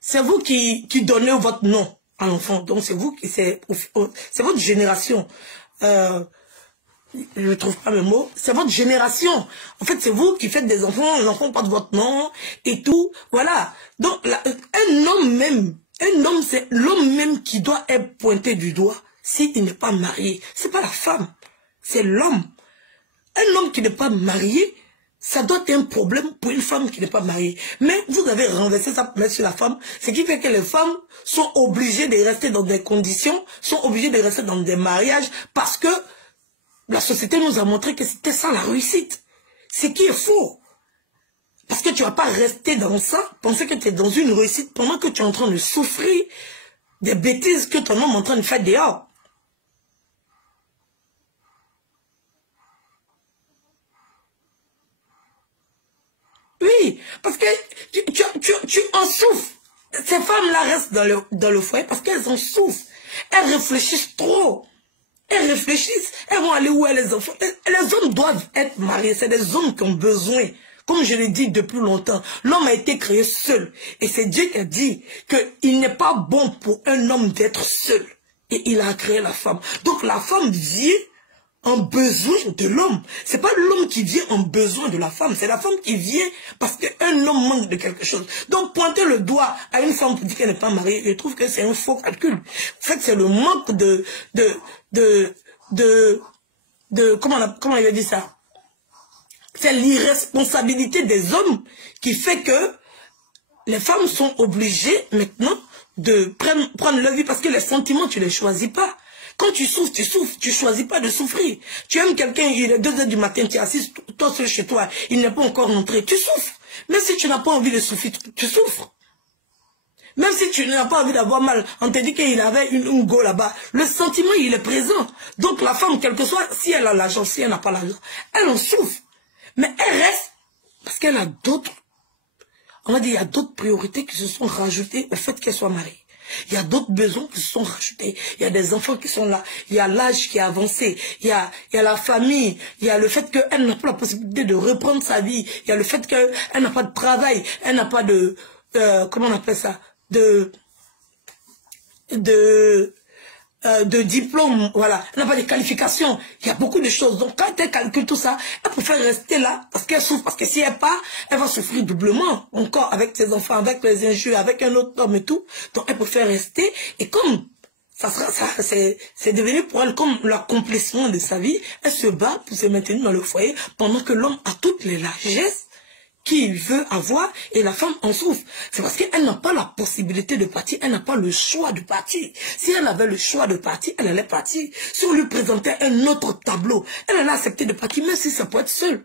c'est vous qui donnez votre nom à l'enfant. Donc c'est vous qui, c'est votre génération. Je ne trouve pas mes mots. C'est votre génération. En fait, c'est vous qui faites des enfants, les enfants portent votre nom et tout. Voilà. Donc un homme, c'est l'homme même qui doit être pointé du doigt s'il n'est pas marié. C'est pas la femme, c'est l'homme. Un homme qui n'est pas marié, ça doit être un problème pour une femme qui n'est pas mariée. Mais vous avez renversé ça sur la femme, ce qui fait que les femmes sont obligées de rester dans des conditions, sont obligées de rester dans des mariages, parce que la société nous a montré que c'était ça la réussite. Ce qui est faux. Parce que tu ne vas pas rester dans ça, penser que tu es dans une réussite pendant que tu es en train de souffrir des bêtises que ton homme est en train de faire dehors. Oui, parce que tu en souffres. Ces femmes-là restent dans le foyer parce qu'elles en souffrent. Elles réfléchissent trop. Elles réfléchissent. Elles vont aller où les enfants. Les hommes doivent être mariés. C'est des hommes qui ont besoin. Comme je l'ai dit depuis longtemps, l'homme a été créé seul. Et c'est Dieu qui a dit qu'il n'est pas bon pour un homme d'être seul. Et il a créé la femme. Donc la femme vient en besoin de l'homme. C'est pas l'homme qui vient en besoin de la femme, c'est la femme qui vient parce qu'un homme manque de quelque chose. Donc pointer le doigt à une femme pour dire qu'elle n'est pas mariée, je trouve que c'est un faux calcul. En fait, c'est le manque comment il a dit ça? C'est l'irresponsabilité des hommes qui fait que les femmes sont obligées maintenant de prendre leur vie parce que les sentiments, tu ne les choisis pas. Quand tu souffres, tu choisis pas de souffrir. Tu aimes quelqu'un, il est 2 h du matin, tu es assis toi seul chez toi, il n'est pas encore rentré, tu souffres. Même si tu n'as pas envie de souffrir, tu souffres. Même si tu n'as pas envie d'avoir mal, on te dit qu'il avait une go là-bas, le sentiment il est présent. Donc la femme, quel que soit, si elle a l'argent, si elle n'a pas l'argent, elle en souffre. Mais elle reste parce qu'elle a d'autres, on va dire, il y a d'autres priorités qui se sont rajoutées au fait qu'elle soit mariée. Il y a d'autres besoins qui se sont rajoutés. Il y a des enfants qui sont là. Il y a l'âge qui a avancé. Il y a la famille. Il y a le fait qu'elle n'a pas la possibilité de reprendre sa vie. Il y a le fait qu'elle n'a pas de travail. Elle n'a pas de... comment on appelle ça? De diplôme, voilà. Elle n'a pas de qualification. Il y a beaucoup de choses. Donc quand elle calcule tout ça, elle préfère rester là parce qu'elle souffre. Parce que si elle part, elle va souffrir doublement. Encore avec ses enfants, avec les injures, avec un autre homme et tout. Donc elle préfère rester. Et comme c'est devenu pour elle comme l'accomplissement de sa vie, elle se bat pour se maintenir dans le foyer pendant que l'homme a toutes les largesses qu'il veut avoir et la femme en souffre. C'est parce qu'elle n'a pas la possibilité de partir, elle n'a pas le choix de partir. Si elle avait le choix de partir, elle allait partir. Si on lui présentait un autre tableau, elle allait accepter de partir, même si ça peut être seul.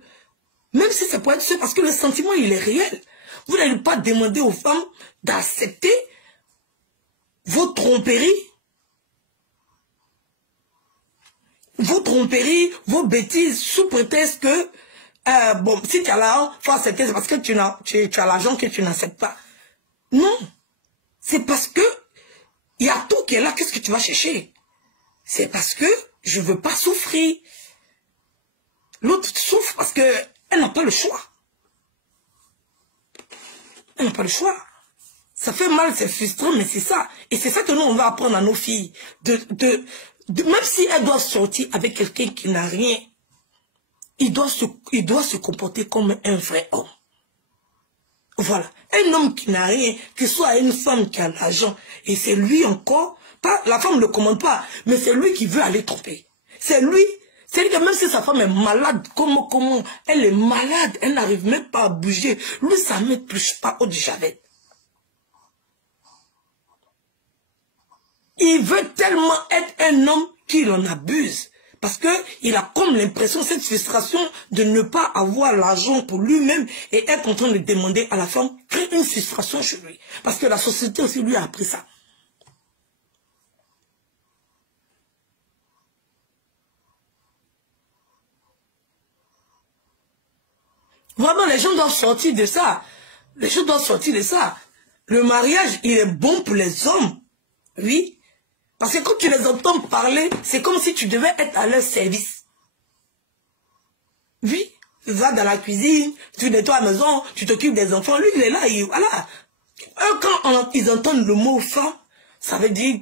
Même si ça peut être seul, parce que le sentiment, il est réel. Vous n'allez pas demander aux femmes d'accepter vos tromperies, vos bêtises, sous prétexte que bon, si tu as l'argent, faut accepter, c'est parce que tu as l'argent que tu n'acceptes pas. Non. C'est parce que il y a tout qui est là, qu'est-ce que tu vas chercher? C'est parce que je veux pas souffrir. L'autre souffre parce que elle n'a pas le choix. Elle n'a pas le choix. Ça fait mal, c'est frustrant, mais c'est ça. Et c'est ça que nous, on va apprendre à nos filles. Même si elles doivent sortir avec quelqu'un qui n'a rien, il doit se comporter comme un vrai homme. Voilà. Un homme qui n'a rien, que soit une femme qui a l'argent, et c'est lui encore, pas, la femme ne le commande pas, mais c'est lui qui veut aller tromper. C'est lui que même si sa femme est malade, comment, elle est malade, elle n'arrive même pas à bouger, lui ça ne touche pas au javel. Il veut tellement être un homme qu'il en abuse. Parce qu'il a comme l'impression, cette frustration de ne pas avoir l'argent pour lui-même et être en train de demander à la femme, crée une frustration chez lui. Parce que la société aussi lui a appris ça. Vraiment, les gens doivent sortir de ça. Les gens doivent sortir de ça. Le mariage, il est bon pour les hommes. Oui. Parce que quand tu les entends parler, c'est comme si tu devais être à leur service. Oui, vas dans la cuisine, tu nettoies la maison, tu t'occupes des enfants. Lui, il est là, voilà. Quand ils entendent le mot femme, ça veut dire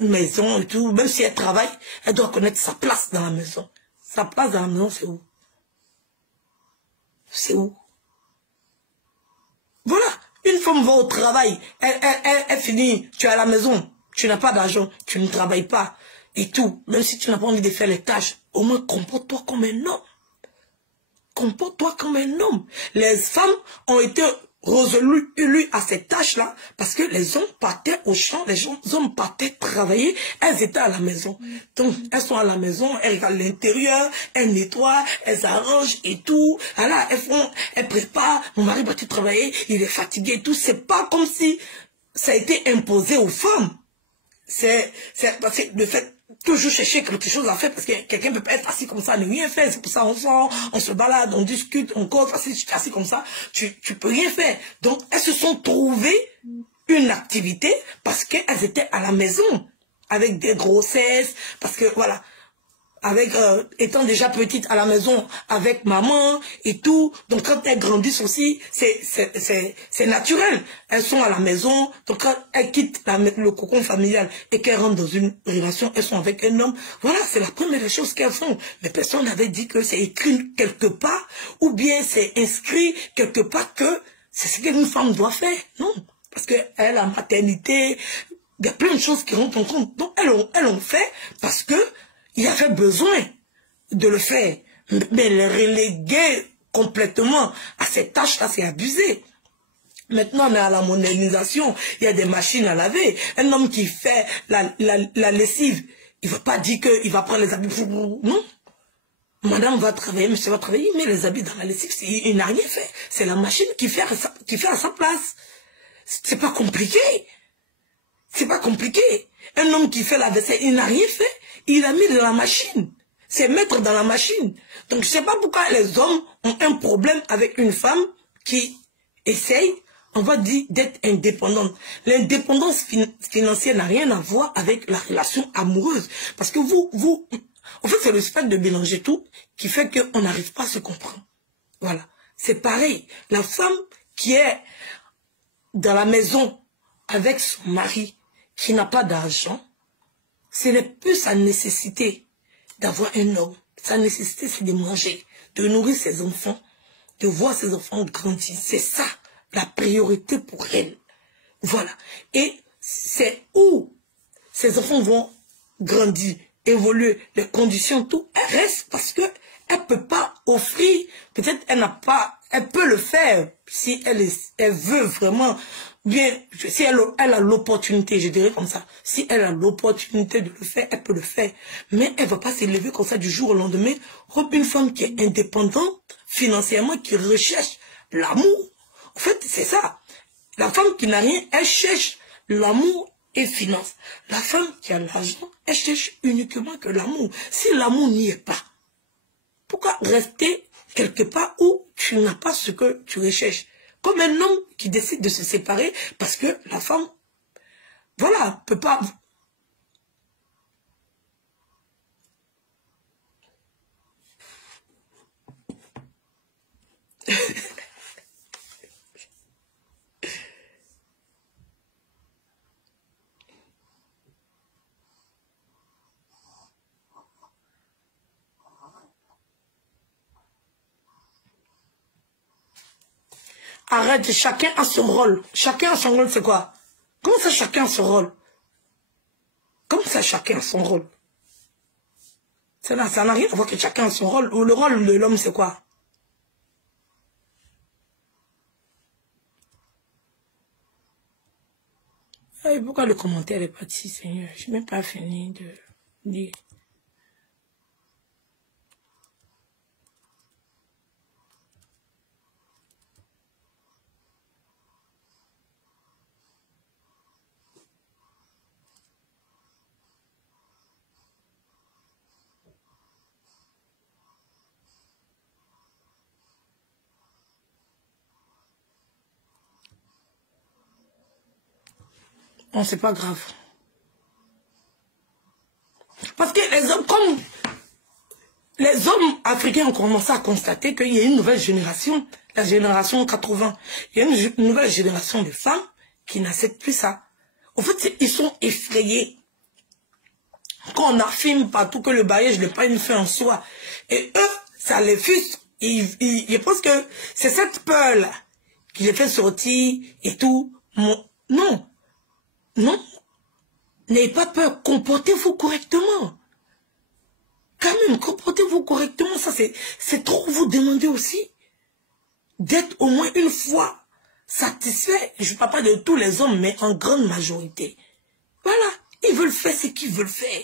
maison et tout. Même si elle travaille, elle doit connaître sa place dans la maison. Sa place dans la maison, c'est où? C'est où? Voilà. Une femme va au travail, elle finit, tu es à la maison, tu n'as pas d'argent, tu ne travailles pas et tout. Même si tu n'as pas envie de faire les tâches, au moins comporte-toi comme un homme. Comporte-toi comme un homme. Les femmes ont été résolues à ces tâches-là parce que les hommes partaient au champ, les hommes partaient travailler, elles étaient à la maison. Donc, elles sont à la maison, elles regardent l'intérieur, elles nettoient, elles arrangent et tout. Voilà, elles préparent. Mon mari va travailler, il est fatigué et tout. C'est pas comme si ça a été imposé aux femmes. C'est parce que le fait toujours chercher quelque chose à faire parce que quelqu'un peut pas être assis comme ça, ne rien faire. C'est pour ça on sort, on se balade, on discute, on cause. Si tu es assis comme ça, tu peux rien faire. Donc elles se sont trouvées une activité parce qu'elles étaient à la maison avec des grossesses, parce que voilà, avec étant déjà petite à la maison avec maman et tout. Donc quand elles grandissent aussi, c'est naturel. Elles sont à la maison. Donc quand elles quittent le cocon familial et qu'elles rentrent dans une relation, elles sont avec un homme. Voilà, c'est la première des choses qu'elles font. Mais personne n'avait dit que c'est écrit quelque part ou bien c'est inscrit quelque part que c'est ce qu'une femme doit faire. Non, parce qu'elle, la maternité, il y a plein de choses qui rentrent en compte. Donc elles l'ont fait parce que il y avait besoin de le faire. Mais les reléguer complètement à ces tâches-là, c'est abusé. Maintenant, on est à la modernisation. Il y a des machines à laver. Un homme qui fait la lessive, il ne va pas dire qu'il va prendre les habits. Non. Madame va travailler, monsieur va travailler, mais les habits dans la lessive, il n'a rien fait. C'est la machine qui fait à sa place. C'est pas compliqué. C'est pas compliqué. Un homme qui fait la vaisselle, il n'a rien fait. Il a mis dans la machine. C'est mettre dans la machine. Donc, je ne sais pas pourquoi les hommes ont un problème avec une femme qui essaye, on va dire, d'être indépendante. L'indépendance financière n'a rien à voir avec la relation amoureuse. Parce que en fait, c'est le fait de mélanger tout qui fait qu'on n'arrive pas à se comprendre. Voilà. C'est pareil. La femme qui est dans la maison avec son mari, qui n'a pas d'argent, ce n'est plus sa nécessité d'avoir un homme. Sa nécessité, c'est de manger, de nourrir ses enfants, de voir ses enfants grandir. C'est ça, la priorité pour elle. Voilà. Et c'est où ses enfants vont grandir, évoluer, les conditions, tout. Elle reste parce que elle peut pas offrir. Peut-être elle n'a pas, elle peut le faire si elle veut vraiment. Bien, si elle a l'opportunité, je dirais comme ça, si elle a l'opportunité de le faire, elle peut le faire. Mais elle ne va pas s'élever comme ça du jour au lendemain. Une femme qui est indépendante financièrement, qui recherche l'amour. En fait, c'est ça. La femme qui n'a rien, elle cherche l'amour et finance. La femme qui a l'argent, elle cherche uniquement que l'amour. Si l'amour n'y est pas, pourquoi rester quelque part où tu n'as pas ce que tu recherches? Comme un homme qui décide de se séparer parce que la femme, voilà, peut pas. Arrête, chacun a son rôle. Chacun a son rôle, c'est quoi? Comment ça, chacun a son rôle? Comment ça, chacun a son rôle? Ça n'a rien à voir que chacun a son rôle. Ou le rôle de l'homme, c'est quoi? Et pourquoi le commentaire est parti, Seigneur? Je n'ai même pas fini de dire. Non, c'est pas grave. Parce que les hommes, comme les hommes Africains ont commencé à constater qu'il y a une nouvelle génération, la génération 80. Il y a une nouvelle génération de femmes qui n'acceptent plus ça. En fait, ils sont effrayés. Quand on affirme partout que le mariage n'est pas une fin en soi. Et eux, ça les frustre. Ils pensent que c'est cette peur-là qui les fait sortir et tout. Non. Non. N'ayez pas peur. Comportez-vous correctement. Quand même, comportez-vous correctement. Ça, c'est trop vous demander aussi d'être au moins une fois satisfait. Je ne parle pas de tous les hommes, mais en grande majorité. Voilà. Ils veulent faire ce qu'ils veulent faire.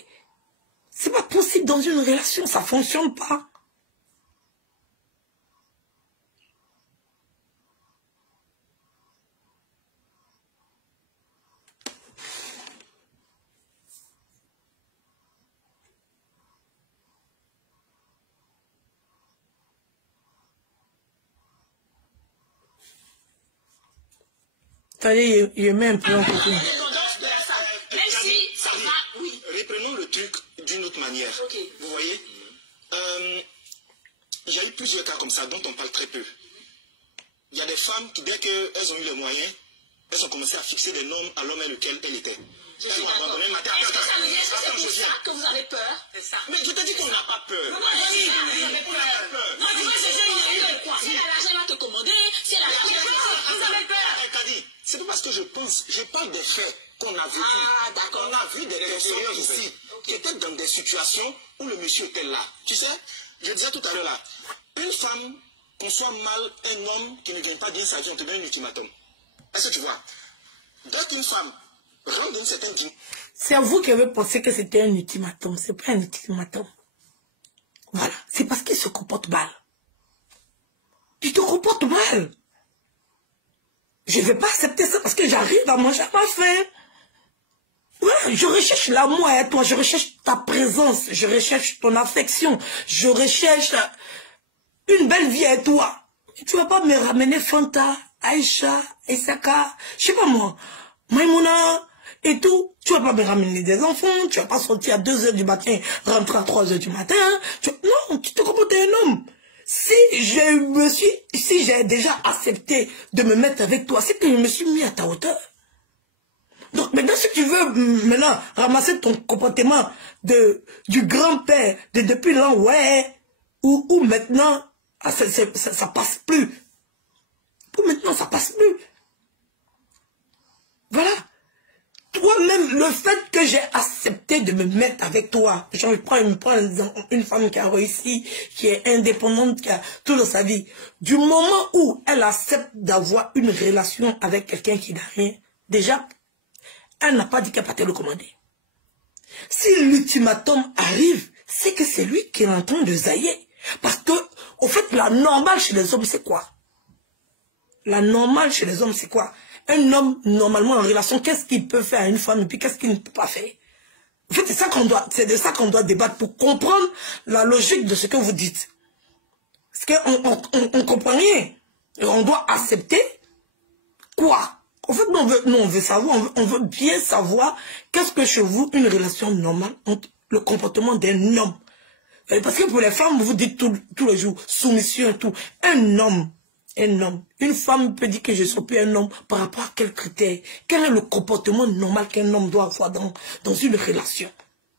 C'est pas possible dans une relation. Ça ne fonctionne pas. Attendez, il met un peu en côté. Reprenons le truc d'une autre manière. Okay. Vous voyez, il y a eu plusieurs cas comme ça dont on parle très peu. Il y a des femmes qui, dès qu'elles ont eu les moyens, elles ont commencé à fixer des normes à l'homme avec lequel elles étaient. Elles ont abandonné. C'est ça que vous avez peur. Mais je te dis qu'on n'a pas peur. Non, si l'argent va te commander, si l'argent vous avez peur. C'est pas parce que je parle des faits qu'on a vu. Ah, d'accord. On a vu des personnes ici qui étaient dans des situations où le monsieur était là. Tu sais, je disais tout à l'heure là, une femme conçoit mal un homme qui ne vient pas dire sa vie, on te donne un ultimatum. Est-ce que tu vois? Dès qu'une femme rentre dans une certaine... C'est à vous qui avez pensé que c'était un ultimatum. C'est pas un ultimatum. Voilà. C'est parce qu'il se comporte mal. Tu te comportes mal. Je ne vais pas accepter ça parce que j'arrive à manger à ma faim. Ouais, je recherche l'amour à toi, je recherche ta présence, je recherche ton affection, je recherche une belle vie à toi. Et tu vas pas me ramener Fanta, Aïcha, Isaka, je sais pas moi, Maïmouna et tout. Tu vas pas me ramener des enfants, tu vas pas sortir à 2 h du matin, rentrer à 3 h du matin. Non, tu te comportes un homme. Si j'ai déjà accepté de me mettre avec toi, c'est que je me suis mis à ta hauteur. Donc maintenant, si tu veux maintenant ramasser ton comportement du grand-père de depuis l'an, ouais, ou maintenant, ça passe plus. Pour maintenant, ça passe plus. Voilà. Toi-même, le fait que j'ai accepté de me mettre avec toi, je prends une femme qui a réussi, qui est indépendante, qui a tout dans sa vie. Du moment où elle accepte d'avoir une relation avec quelqu'un qui n'a rien, déjà, elle n'a pas dit qu'elle partait le commander. Si l'ultimatum arrive, c'est que c'est lui qui est en train de zailler. Parce que, au fait, la normale chez les hommes, c'est quoi? La normale chez les hommes, c'est quoi? Un homme, normalement, en relation, qu'est-ce qu'il peut faire à une femme et puis qu'est-ce qu'il ne peut pas faire? En fait, c'est de ça qu'on doit débattre pour comprendre la logique de ce que vous dites. Parce qu'on ne comprend rien. Et on doit accepter quoi? En fait, nous, on veut savoir, on veut bien savoir qu'est-ce que chez vous, une relation normale entre le comportement d'un homme. Parce que pour les femmes, vous dites tous les jours, soumission et tout. Un homme, une femme peut dire que je ne suis plus un homme par rapport à quels critères? Quel est le comportement normal qu'un homme doit avoir dans une relation?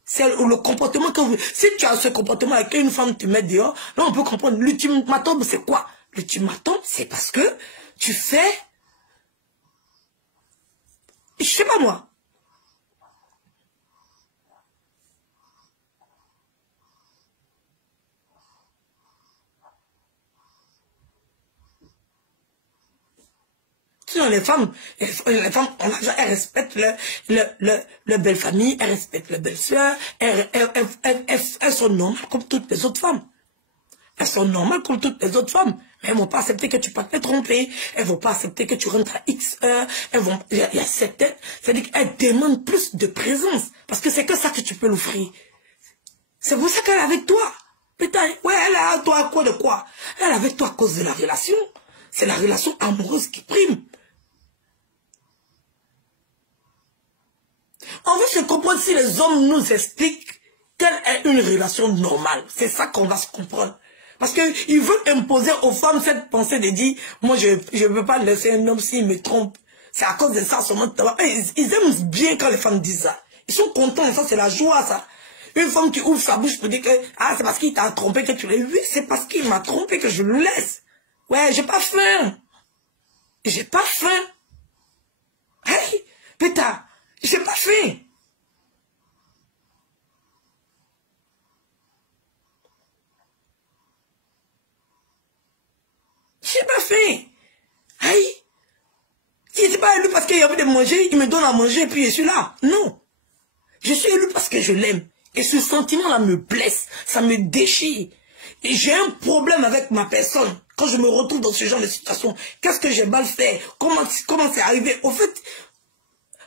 C'est le comportement que vous... Si tu as ce comportement avec une femme, tu mets dehors, là on peut comprendre. L'ultimatum, c'est quoi? L'ultimatum, c'est parce que tu fais... Je sais pas moi. Sinon, les femmes, elles respectent leur belle famille, elles respectent leur belle-sœur, elles sont normales comme toutes les autres femmes. Elles sont normales comme toutes les autres femmes. Mais elles ne vont pas accepter que tu partes te tromper. Elles ne vont pas accepter que tu rentres à X heures. Il y a certaines... C'est-à-dire qu'elles demandent plus de présence. Parce que c'est que ça que tu peux l'offrir. C'est pour ça qu'elle est avec toi. Putain, ouais, elle est avec toi à quoi de quoi? Elle est avec toi à cause de la relation. C'est la relation amoureuse qui prime. On veut se comprendre si les hommes nous expliquent quelle est une relation normale. C'est ça qu'on va se comprendre. Parce qu'ils veulent imposer aux femmes cette pensée de dire, moi je ne veux pas laisser un homme s'il me trompe. C'est à cause de ça seulement. Ils aiment bien quand les femmes disent ça. Ils sont contents, ça c'est la joie ça. Une femme qui ouvre sa bouche pour dire que ah, c'est parce qu'il t'a trompé que tu l'as. Oui, c'est parce qu'il m'a trompé que je le laisse. Ouais, j'ai pas faim. J'ai pas faim. Hey, putain, j'ai pas faim. J'ai pas faim. Hey, il n'était pas élu parce qu'il y avait de manger, il me donne à manger et puis je suis là. Non. Je suis élu parce que je l'aime. Et ce sentiment-là me blesse, ça me déchire. Et j'ai un problème avec ma personne. Quand je me retrouve dans ce genre de situation, qu'est-ce que j'ai mal fait? Comment c'est arrivé? Au fait,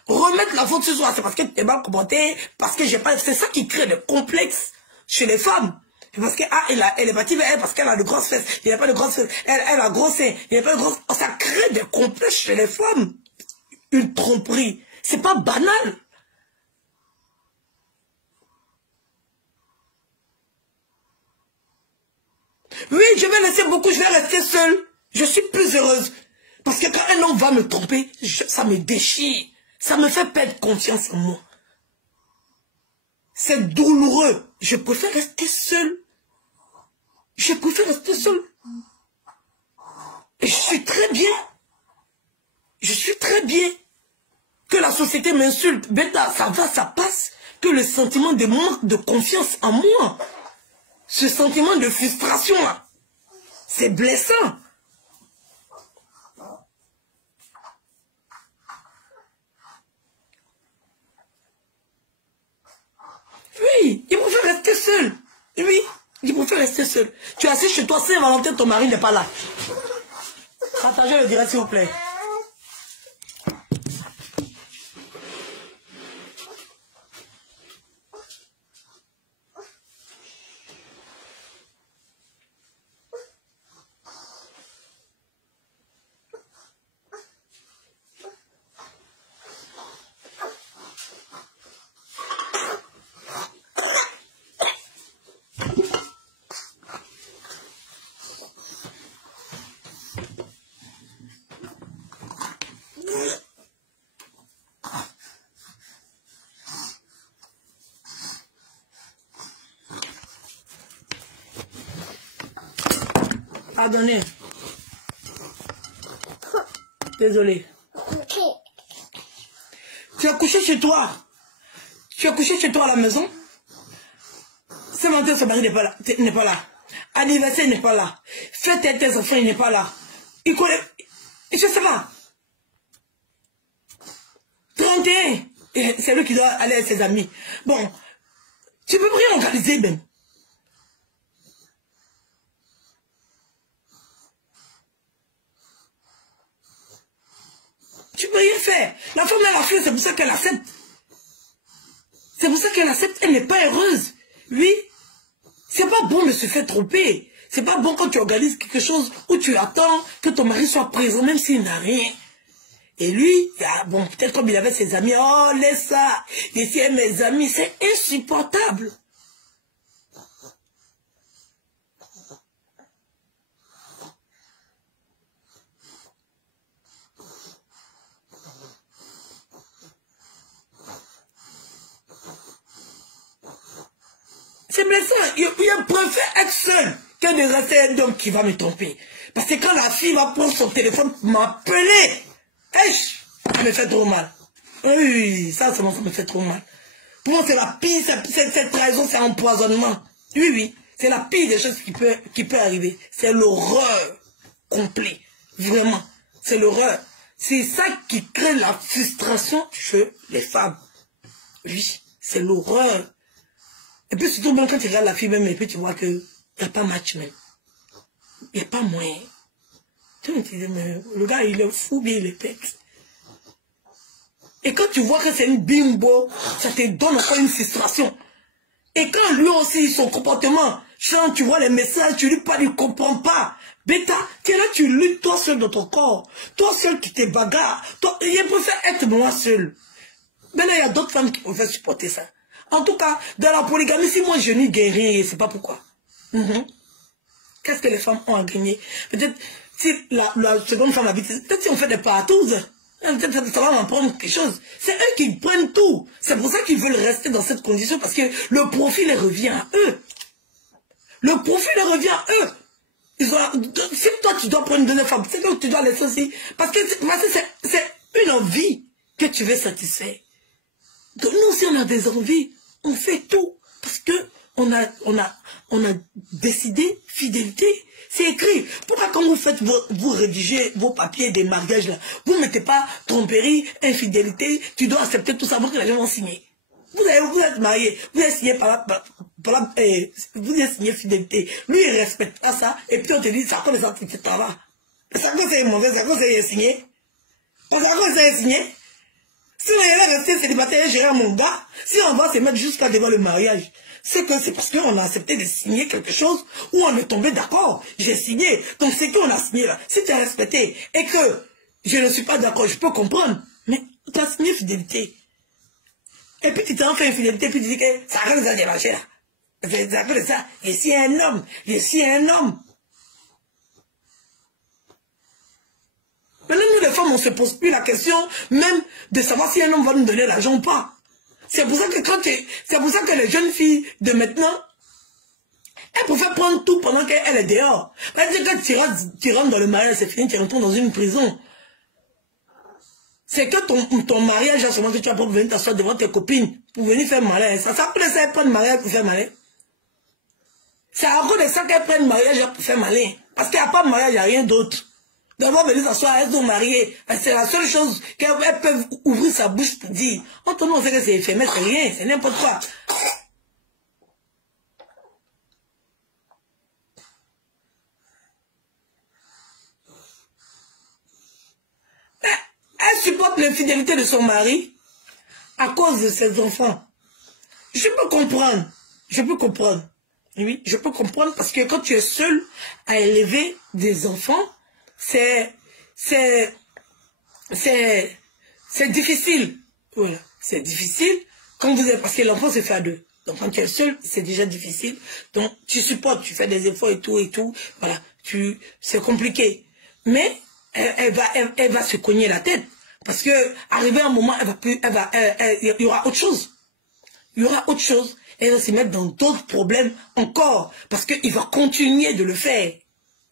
remettre la faute sur soi, c'est parce que tu t'es mal comporté, parce que j'ai pas... C'est ça qui crée des complexes chez les femmes. Parce que, ah, elle est partie vers elle parce qu'elle a de grosses fesses. Il n'y a pas de grosses fesses. Elle a gros seins. Il n'y a pas de grosses... Ça crée des complexes chez les femmes. Une tromperie. C'est pas banal. Oui, je vais laisser beaucoup, je vais rester seule. Je suis plus heureuse. Parce que quand un homme va me tromper, ça me déchire. Ça me fait perdre confiance en moi. C'est douloureux. Je préfère rester seule. Je préfère rester seule. Et je suis très bien. Je suis très bien. Que la société m'insulte. Bêta, ça va, ça passe. Que le sentiment de manque de confiance en moi. Ce sentiment de frustration là, c'est blessant. Oui, il préfère rester seul. Oui, il préfère rester seul. Tu es assis chez toi, Saint-Valentin, ton mari n'est pas là. Partagez le direct s'il vous plaît. Pardonnez. Désolé. Tu as couché chez toi. Tu as couché chez toi à la maison. Saint-Valentin, son mari n'est pas là. N'est pas là. Anniversaire, il n'est pas là. Fête tes enfants, il n'est pas là. Il connaît. Je sais pas. 31. C'est lui qui doit aller avec ses amis. Bon. Tu peux rien organiser même. Tu peux rien faire. La femme elle a fait, c'est pour ça qu'elle accepte. C'est pour ça qu'elle accepte. Elle n'est pas heureuse. Oui. C'est pas bon de se faire tromper. C'est pas bon quand tu organises quelque chose où tu attends que ton mari soit présent, même s'il n'a rien. Et lui, bon, peut-être comme il avait ses amis, oh, laisse ça. Ici, mes amis, c'est insupportable. C'est blessant. Je préfère être seul que de rester un homme qui va me tromper. Parce que quand la fille va prendre son téléphone pour m'appeler, ça me fait trop mal. Oui, ça me fait trop mal. Pour moi, c'est la pire, cette trahison, c'est empoisonnement. Oui, oui, c'est la pire des choses qui peut arriver. C'est l'horreur complète. Vraiment, c'est l'horreur. C'est ça qui crée la frustration chez les femmes. Oui, c'est l'horreur. Et puis surtout, même quand tu regardes la fille même, et puis tu vois qu'il n'y a pas match même. Il n'y a pas moyen. Tu me dis, mais le gars, il est fou, bien il est pète. Et quand tu vois que c'est une bimbo, ça te donne encore une frustration. Et quand lui aussi, son comportement change, tu vois les messages, tu lui parles, il ne comprend pas. Bêta, tu es là, tu luttes toi seul dans ton corps. Toi seul qui te bagarre. Toi, il préfère être moi seul. Mais là, il y a d'autres femmes qui préfèrent supporter ça. En tout cas, dans la polygamie, si moi je n'y gagne rien, c'est pas pourquoi. Qu'est-ce que les femmes ont à gagner? Peut-être si la seconde femme habite, peut-être si on fait des partous, peut-être ça va m'en prendre quelque chose. C'est eux qui prennent tout. C'est pour ça qu'ils veulent rester dans cette condition, parce que le profit les revient à eux. Le profit leur revient à eux. Si toi tu dois prendre une deuxième femme, c'est que tu dois laisser aussi. Parce que c'est une envie que tu veux satisfaire. Donc nous aussi on a des envies, on fait tout. Parce que on a décidé fidélité. C'est écrit. Pourquoi quand vous faites vous rédigez vos papiers des mariages là, vous ne mettez pas tromperie, infidélité, tu dois accepter tout ça pour que les gens vont signer. Vous êtes marié, vous êtes signé vous êtes signé fidélité. Lui, il respecte pas ça. Et puis on te dit, ça comme ça, tu t'en vas. Ça comme c'est mauvais, ça comme c'est signé. Ça comme c'est signé. Si on est resté célibataire et gérer mon gars, si on va se mettre jusqu'à devant le mariage, c'est parce qu'on a accepté de signer quelque chose où on est tombé d'accord. J'ai signé. Donc c'est qu'on a signé là. Si tu as respecté et que je ne suis pas d'accord, je peux comprendre. Mais tu as signé fidélité. Et puis tu t'en fais infidélité, puis tu dis que ça arrive à démarcher là. C'est à cause de ça. Je suis un homme. Je suis un homme. Maintenant, nous les femmes, on ne se pose plus la question même de savoir si un homme va nous donner l'argent ou pas. C'est pour ça que c'est pour ça que les jeunes filles de maintenant, elles préfèrent prendre tout pendant qu'elle est dehors. C'est-à-dire que tu rentres dans le mariage, c'est fini, tu rentres dans une prison. C'est que ton mariage, à ce moment que tu vas pas venir t'asseoir devant tes copines pour venir faire malin. Ça peut laisser elle prendre mariage pour faire malin. C'est à cause de ça qu'elle prenne mariage pour faire malin. Parce qu'il n'y a pas de mariage, il n'y a rien d'autre. D'abord venir s'asseoir, elles sont mariées. C'est la seule chose qu'elles peuvent ouvrir sa bouche pour dire. Entre nous, on sait que c'est éphémère, c'est rien, c'est n'importe quoi. Elle supporte l'infidélité de son mari à cause de ses enfants. Je peux comprendre. Je peux comprendre. Oui, je peux comprendre parce que quand tu es seul à élever des enfants, c'est difficile. Voilà, c'est difficile quand vous êtes, parce que l'enfant se fait à deux. Donc quand tu es seul, c'est déjà difficile. Donc tu supportes, tu fais des efforts et tout. Voilà, c'est compliqué. Mais elle va se cogner la tête parce que arrivé un moment, il y aura autre chose. Il y aura autre chose. Elle va se mettre dans d'autres problèmes encore parce qu'il va continuer de le faire.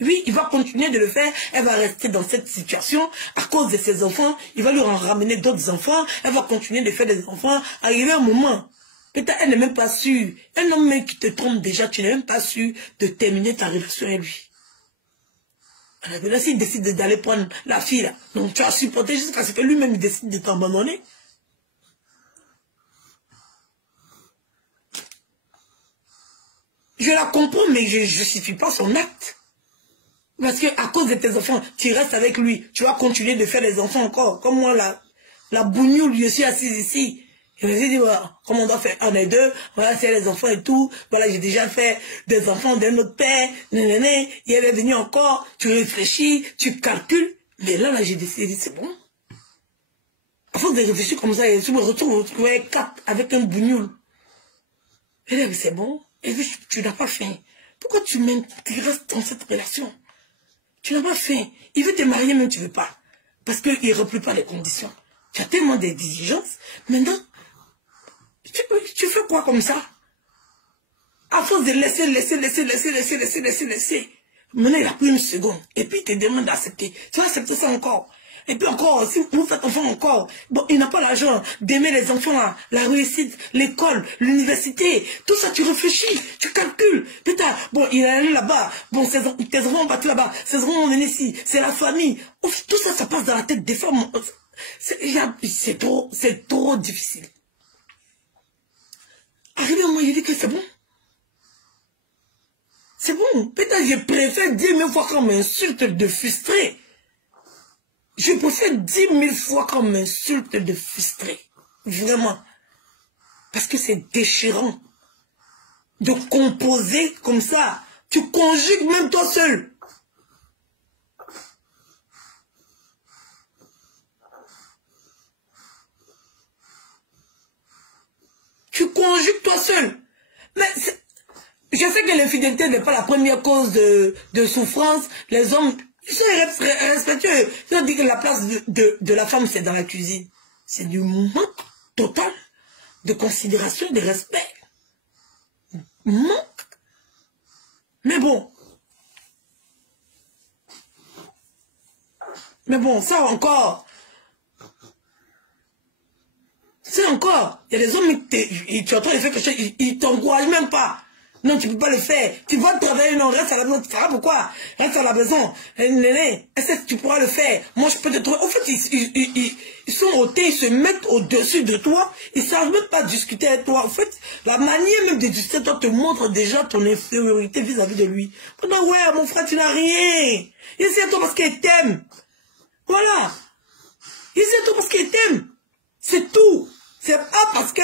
Oui, il va continuer de le faire. Elle va rester dans cette situation à cause de ses enfants. Il va lui en ramener d'autres enfants. Elle va continuer de faire des enfants. Arrivé un moment, peut-être elle n'est même pas sûre. Un homme même qui te trompe déjà, tu n'es même pas sûr de terminer ta relation avec lui. Alors là, s'il décide d'aller prendre la fille, là, donc tu as supporté jusqu'à ce que lui-même décide de t'abandonner. Je la comprends, mais je ne justifie pas son acte. Parce que à cause de tes enfants, tu restes avec lui. Tu vas continuer de faire des enfants encore. Comme moi, la bougnoule, je suis assise ici. Je me suis dit, voilà, comme on doit faire un et deux, voilà, c'est les enfants et tout. Voilà, j'ai déjà fait des enfants d'un autre père. Nénéné, il est venu encore. Tu réfléchis, tu calcules. Mais là, j'ai décidé, c'est bon. À force de réfléchir comme ça, je me retrouve avec un bougnoule. Et là, c'est bon. Et puis, tu n'as pas faim. Pourquoi tu restes dans cette relation? Tu n'as pas faim. Il veut te marier, même tu ne veux pas. Parce qu'il ne remplit pas les conditions. Tu as tellement d'exigences. Maintenant, tu fais quoi comme ça? À force de laisser. Maintenant, il a pris une seconde. Et puis, il te demande d'accepter. Tu vas accepter ça encore. Et puis encore, si vous faites enfant encore, bon, il n'a pas l'argent d'aimer les enfants, la réussite, l'école, l'université, tout ça, tu réfléchis, tu calcules. Putain, bon, il est allé là-bas, bon, tes enfants ont battu là-bas, ses enfants ont venu ici, c'est la famille. Ouf, tout ça, ça passe dans la tête des femmes. C'est trop difficile. Arrivé à moi, il dit que c'est bon. C'est bon. Peut-être je préfère 10 000 fois qu'on m'insulte de frustré. Je préfère 10 000 fois qu'on m'insulte de frustré. Vraiment. Parce que c'est déchirant. De composer comme ça. Tu conjugues même toi seul. Tu conjugues toi seul. Mais Je sais que l'infidélité n'est pas la première cause de souffrance. Les hommes, ils sont respectueux. Ils ont dit que la place de la femme, c'est dans la cuisine. C'est du manque total de considération, de respect. Manque. Mais bon. Mais bon, ça encore. C'est encore. Il y a des hommes qui tu entends, ils font quelque chose, ils t'encouragent même pas. Non, tu ne peux pas le faire. Tu vas travailler, non, reste à la maison. Tu feras pourquoi? Reste à la maison. Néné, est-ce que tu pourras le faire? Moi, je peux te trouver. En fait, ils sont ôtés, ils se mettent au-dessus de toi. Ils ne savent même pas discuter avec toi. En fait, la manière même de discuter, toi, te montre déjà ton infériorité vis-à-vis de lui. Non, ouais, mon frère, tu n'as rien. Il est à toi parce qu'il t'aime. Voilà. Il est à toi parce qu'il t'aime. C'est tout. C'est pas parce que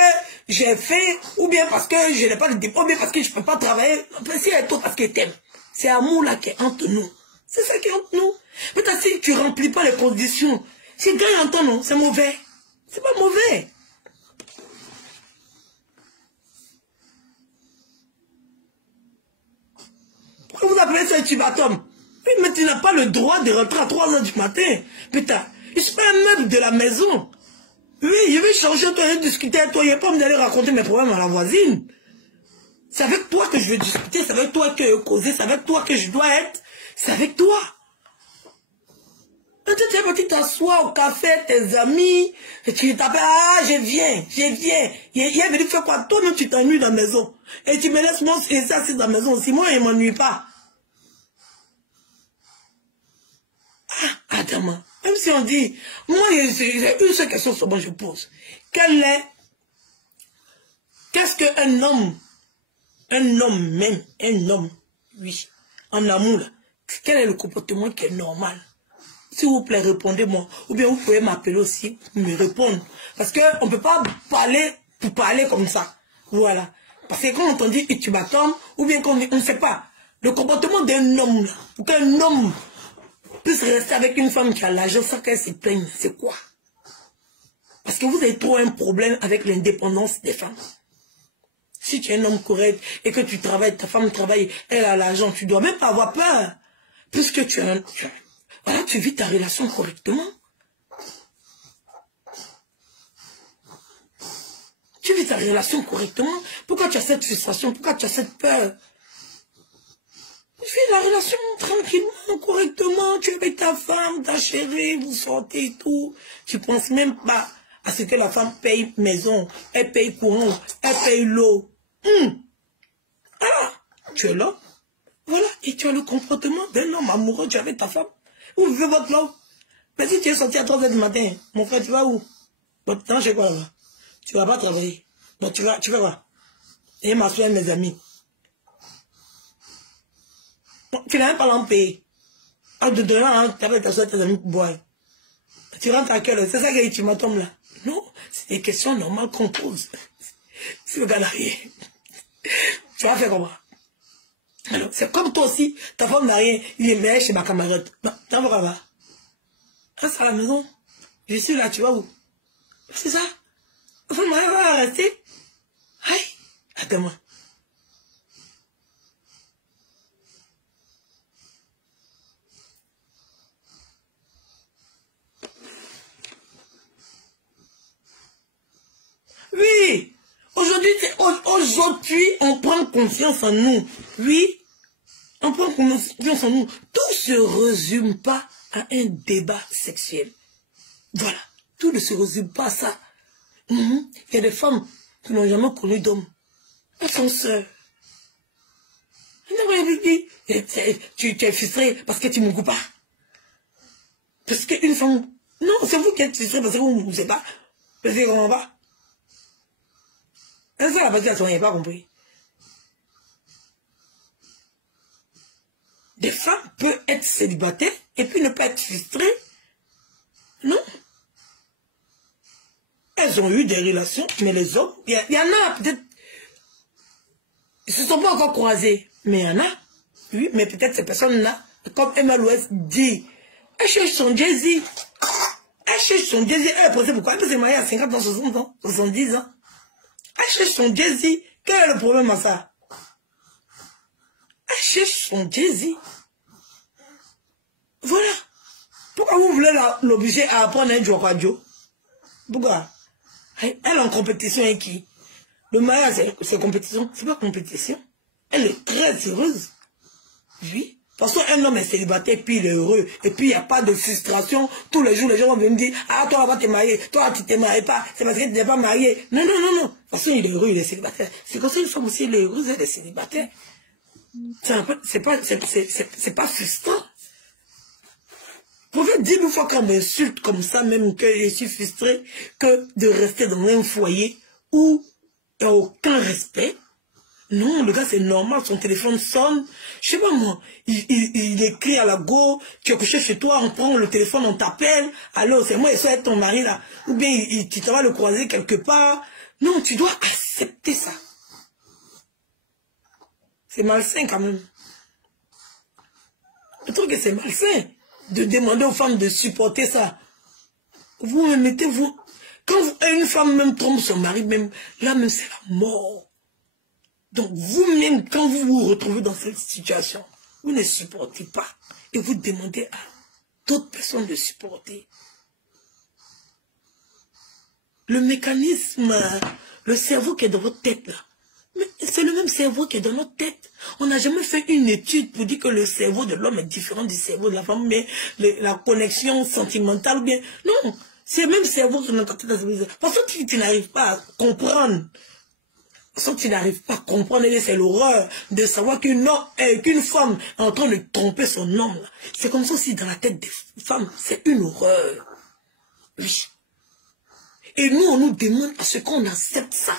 j'ai fait, ou bien parce que je n'ai pas de diplôme, ou bien parce que je ne peux pas travailler. C'est tout parce qu'il t'aime. C'est l'amour là qui est entre nous. C'est ça qui est entre nous. Peut-être si tu ne remplis pas les conditions, si gagne en ton nom, c'est mauvais. C'est pas mauvais. Pourquoi vous appelez ça un tubatum? Oui, mais tu n'as pas le droit de rentrer à 3 h du matin. Putain, il se fait un meuble de la maison. Oui, je vais changer, toi, je vais discuter avec toi. Je ne vais pas me aller raconter mes problèmes à la voisine. C'est avec toi que je vais discuter, c'est avec toi que je vais causer, c'est avec toi que je dois être. C'est avec toi. Quand tu es parti t'asseoir au café, tes amis, et tu t'appelles, ah, je viens. Il est venu faire quoi? Toi-même, tu t'ennuies dans la maison. Et tu me laisses moi assis dans la maison aussi. Moi, il ne m'ennuie pas. Ah, Adama. Même si on dit, moi, j'ai une seule question sur moi, je pose. Qu'est-ce qu'un homme, oui, en amour, là, quel est le comportement qui est normal? S'il vous plaît, répondez-moi. Ou bien vous pouvez m'appeler aussi, me répondre. Parce qu'on ne peut pas parler pour parler comme ça. Voilà. Parce que quand on dit ultimatum, ou bien qu'on ne sait pas, le comportement d'un homme, là, pour qu'un homme puisse rester avec une femme qui a l'argent sans qu'elle se plaigne, c'est quoi? Parce que vous avez trop un problème avec l'indépendance des femmes. Si tu es un homme correct et que tu travailles, ta femme travaille, elle a l'argent, tu ne dois même pas avoir peur. Puisque voilà, tu vis ta relation correctement. Tu vis ta relation correctement. Pourquoi tu as cette frustration? Pourquoi tu as cette peur? Tu vis la relation tranquillement, correctement. Tu es avec ta femme, ta chérie, vous sortez et tout. Tu ne penses même pas à ce que la femme paye maison, elle paye courant, elle paye l'eau. Ah, tu es là. Voilà, et tu as le comportement d'un homme amoureux, tu es avec ta femme. Vous vivez votre love. Mais si tu es sorti à 3 h du matin, mon frère, tu vas où? Bon, tu sais quoi là? Tu vas pas travailler. Donc tu vas quoi? Et m'asseoir mes amis. Tu n'as même pas l'empayé. En te donnant, tu vas t'asseoir tes amis pour boire. Tu rentres à quelle heure? C'est ça que tu m'attends là. Non, c'est des questions normales qu'on pose. Si le gars n'a rien, tu vas faire comment? Alors, c'est comme toi aussi, ta femme n'a rien, il est meilleur chez ma camarade. Non, t'en vas là. Reste à la maison. Je suis là, tu vas où? C'est ça. La femme va rester. Aïe, attends-moi. Oui, aujourd'hui, on prend confiance en nous. Oui, on prend confiance en nous. Tout ne se résume pas à un débat sexuel. Voilà, tout ne se résume pas à ça. Il y a des femmes qui n'ont jamais connu d'homme. Elles sont sœurs. Tu es frustré parce que tu ne me goûtes pas. Parce qu'une femme... Non, c'est vous qui êtes frustré parce que vous ne me savez pas. Parce que comment va? C'est ça la partie, vous n'avez pas compris. Des femmes peuvent être célibataires et puis ne pas être frustrées. Non. Elles ont eu des relations, mais les hommes, il y en a peut-être, ils ne se sont pas encore croisés, mais il y en a. Oui, mais peut-être ces personnes-là, comme Emma Louest dit, elles cherchent son Jay-Z. Elle cherche son Jay-Z. Elle est posée pourquoi? Elle s'est mariée à 50 ans, 60 ans, 70 ans. Elle cherche son Jay-Z. Quel est le problème à ça? cherche son Jay-Z. Voilà. Pourquoi vous voulez l'obliger à apprendre un jour radio? Pourquoi? Elle est en compétition avec qui? Le mariage, c'est compétition. C'est pas compétition. Elle est très heureuse. Oui. Parce qu'un homme est célibataire, puis il est heureux. Et puis il n'y a pas de frustration. Tous les jours, les gens vont venir dire, ah, toi, va te marier. Toi, tu ne te maries pas. C'est parce que tu n'es pas marié. Non, non, non, non. De toute façon, il est heureux, il est célibataire. C'est comme ça, une femme aussi, elle est heureuse, elle est célibataire. C'est pas frustrant. Vous pouvez dire une fois qu'on m'insulte comme ça, même que je suis frustré, que de rester dans un foyer où il n'y a aucun respect. Non, le gars, c'est normal, son téléphone sonne. Je sais pas moi, il écrit à la go, tu es couché chez toi, on prend le téléphone, on t'appelle. Alors, c'est moi et ça, ton mari là. Ou bien, tu vas le croiser quelque part. Non, tu dois accepter ça. C'est malsain quand même. Je trouve que c'est malsain de demander aux femmes de supporter ça. Vous me mettez, vous... Quand une femme même trompe son mari, même là même c'est la mort. Donc vous-même, quand vous vous retrouvez dans cette situation, vous ne supportez pas. Et vous demandez à d'autres personnes de supporter. Le mécanisme, le cerveau qui est dans votre tête là, c'est le même cerveau qui est dans notre tête. On n'a jamais fait une étude pour dire que le cerveau de l'homme est différent du cerveau de la femme, mais la connexion sentimentale ou bien... Non, c'est le même cerveau que notre tête. Parce que tu n'arrives pas à comprendre. Parce que tu n'arrives pas à comprendre, c'est l'horreur de savoir qu'une femme est en train de tromper son homme. C'est comme ça aussi dans la tête des femmes. C'est une horreur. Oui. Et nous, on nous demande à ce qu'on accepte ça.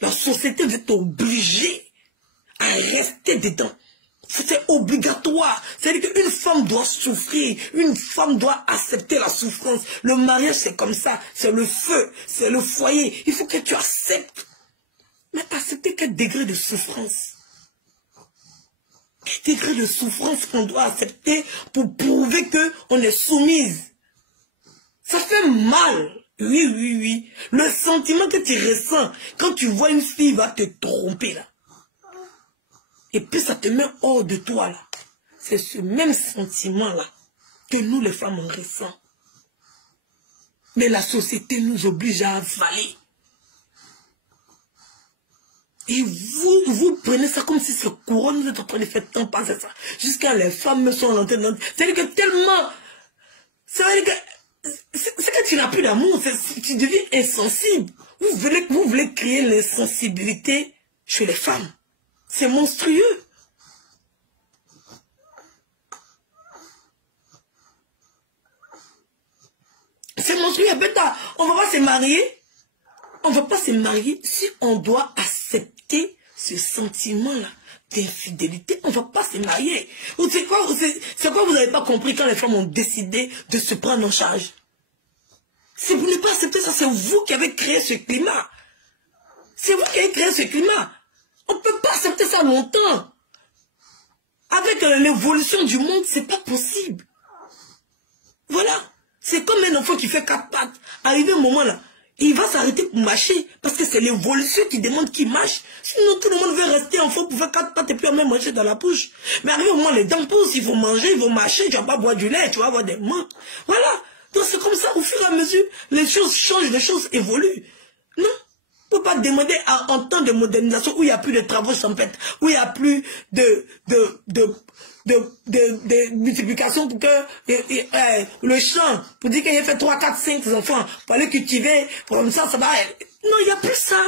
La société va être obligée à rester dedans. C'est obligatoire. C'est-à-dire qu'une femme doit souffrir. Une femme doit accepter la souffrance. Le mariage, c'est comme ça. C'est le feu. C'est le foyer. Il faut que tu acceptes. Mais accepter quel degré de souffrance? Quel degré de souffrance qu'on doit accepter pour prouver qu'on est soumise? Ça fait mal. Oui, oui, oui. Le sentiment que tu ressens quand tu vois une fille va te tromper là. Et puis ça te met hors de toi là. C'est ce même sentiment là que nous les femmes on ressent. Mais la société nous oblige à avaler. Et vous prenez ça comme si ce couronne, vous êtes en train de faire tant passer ça. Jusqu'à les femmes sont rentrées dans... C'est-à-dire que tellement... C'est-à-dire que... C'est que tu n'as plus d'amour, tu deviens insensible. Vous voulez créer l'insensibilité chez les femmes. C'est monstrueux. C'est monstrueux. Bêta, on va pas se marier. On va pas se marier si on doit accepter ce sentiment-là d'infidélité. On va pas se marier. C'est quoi vous n'avez pas compris quand les femmes ont décidé de se prendre en charge? Si vous ne pas accepter ça, c'est vous qui avez créé ce climat. C'est vous qui avez créé ce climat. On ne peut pas accepter ça longtemps. Avec l'évolution du monde, c'est pas possible. Voilà. C'est comme un enfant qui fait 4 pattes. Arrivé au moment là, il va s'arrêter pour mâcher. Parce que c'est l'évolution qui demande qu'il mâche. Sinon, tout le monde veut rester enfant pour faire 4 pattes et puis même manger dans la bouche. Mais arrivé au moment, les dents poussent, ils vont manger, ils vont mâcher, tu vas pas boire du lait, tu vas avoir des mains. Voilà. Donc c'est comme ça, au fur et à mesure, les choses changent, les choses évoluent. Non. On ne peut pas demander en temps de modernisation où il n'y a plus de travaux champêtres, où il n'y a plus de multiplication pour que le champ, pour dire qu'il a fait 3, 4, 5 enfants, pour aller cultiver, comme ça va... Non, il n'y a plus ça.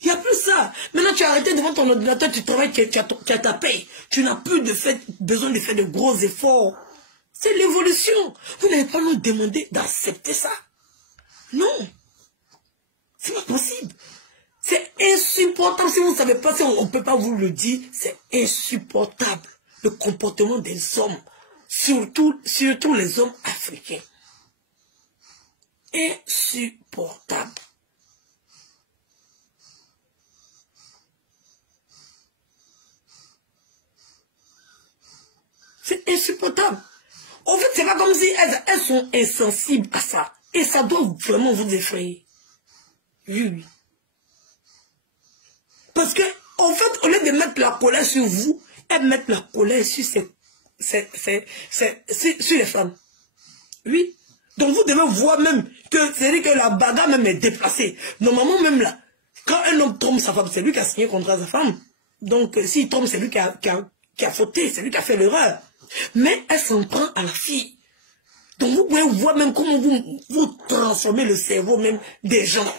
Il n'y a plus ça. Maintenant, tu as arrêté devant ton ordinateur, tu travailles, tu as ta paye. Tu n'as plus besoin de faire de gros efforts. C'est l'évolution. Vous n'avez pas nous demander d'accepter ça. Non. C'est pas possible. C'est insupportable. Si vous ne savez pas, si on ne peut pas vous le dire, c'est insupportable. Le comportement des hommes. Surtout les hommes africains. Insupportable. C'est insupportable. En fait, c'est pas comme si elles sont insensibles à ça. Et ça doit vraiment vous effrayer. Oui, oui. Parce que En fait, au lieu de mettre la colère sur vous, elles mettent la colère sur, sur les femmes. Oui. Donc vous devez voir même que c'est-à-dire que la bagarre même est déplacée. Normalement même là, quand un homme trompe sa femme, c'est lui qui a signé contre sa femme. Donc s'il trompe, c'est lui qui a fauté, c'est lui qui a fait l'erreur. Mais elle s'en prend à la fille. Donc vous pouvez voir même comment vous transformez le cerveau même des gens.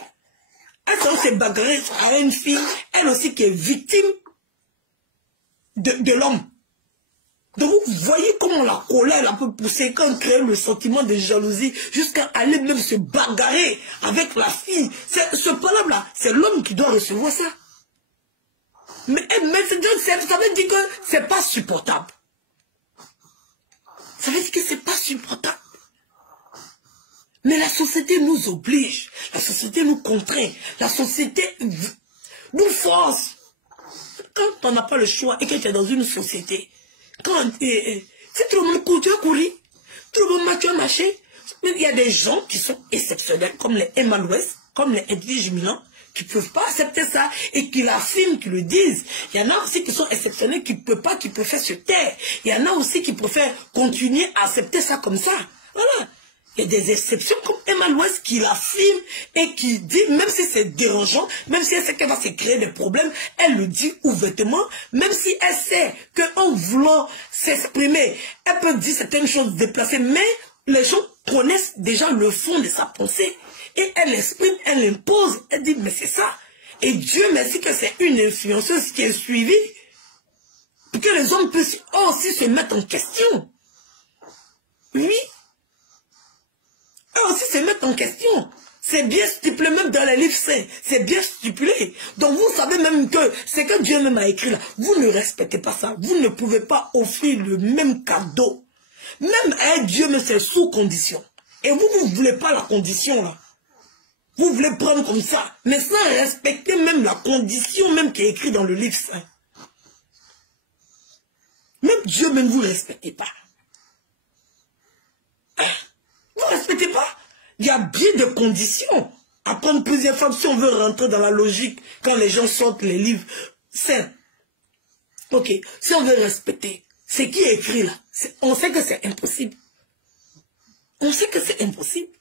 Elle s'est bagarrée à une fille, elle aussi qui est victime de l'homme. Donc vous voyez comment la colère là, peut pousser quand on crée le sentiment de jalousie jusqu'à aller même se bagarrer avec la fille. Ce problème là, c'est l'homme qui doit recevoir ça. Mais ça veut dire que c'est pas supportable. Ça veut dire que c'est pas supportable. Mais la société nous oblige, la société nous contraint, la société nous force. Quand on n'a pas le choix et que tu es dans une société, quand si tout le monde court, tu vas courir, tout le monde tu vas marcher. Mais il y a des gens qui sont exceptionnels, comme les Emmanuel, comme les Edwige Milan, qui ne peuvent pas accepter ça et qui l'affirment, qui le disent. Il y en a aussi qui sont exceptionnels, qui ne peuvent pas, qui préfèrent se taire. Il y en a aussi qui préfèrent continuer à accepter ça comme ça. Voilà. Il y a des exceptions comme Emmanuel qui l'affirme et qui dit, même si c'est dérangeant, même si elle sait qu'elle va se créer des problèmes, elle le dit ouvertement, même si elle sait qu'en voulant s'exprimer, elle peut dire certaines choses déplacées, mais les gens connaissent déjà le fond de sa pensée. Et elle exprime, elle impose, elle dit, mais c'est ça. Et Dieu merci que c'est une influenceuse qui est suivie, pour que les hommes puissent aussi se mettre en question. Oui. Eux aussi se mettre en question. C'est bien stipulé même dans les livres saints. C'est bien stipulé. Donc vous savez même que c'est que Dieu même a écrit là. Vous ne respectez pas ça. Vous ne pouvez pas offrir le même cadeau. Même à Dieu, mais c'est sous condition. Et vous ne voulez pas la condition là. Vous voulez prendre comme ça. Mais sans respecter même la condition même qui est écrite dans le livre saint. Même Dieu même vous ne respectez pas. Vous ne respectez pas. Il y a bien de conditions à prendre plusieurs femmes si on veut rentrer dans la logique quand les gens sortent les livres saints. Ok, si on veut respecter ce qui est écrit là, on sait que c'est impossible. On sait que c'est impossible.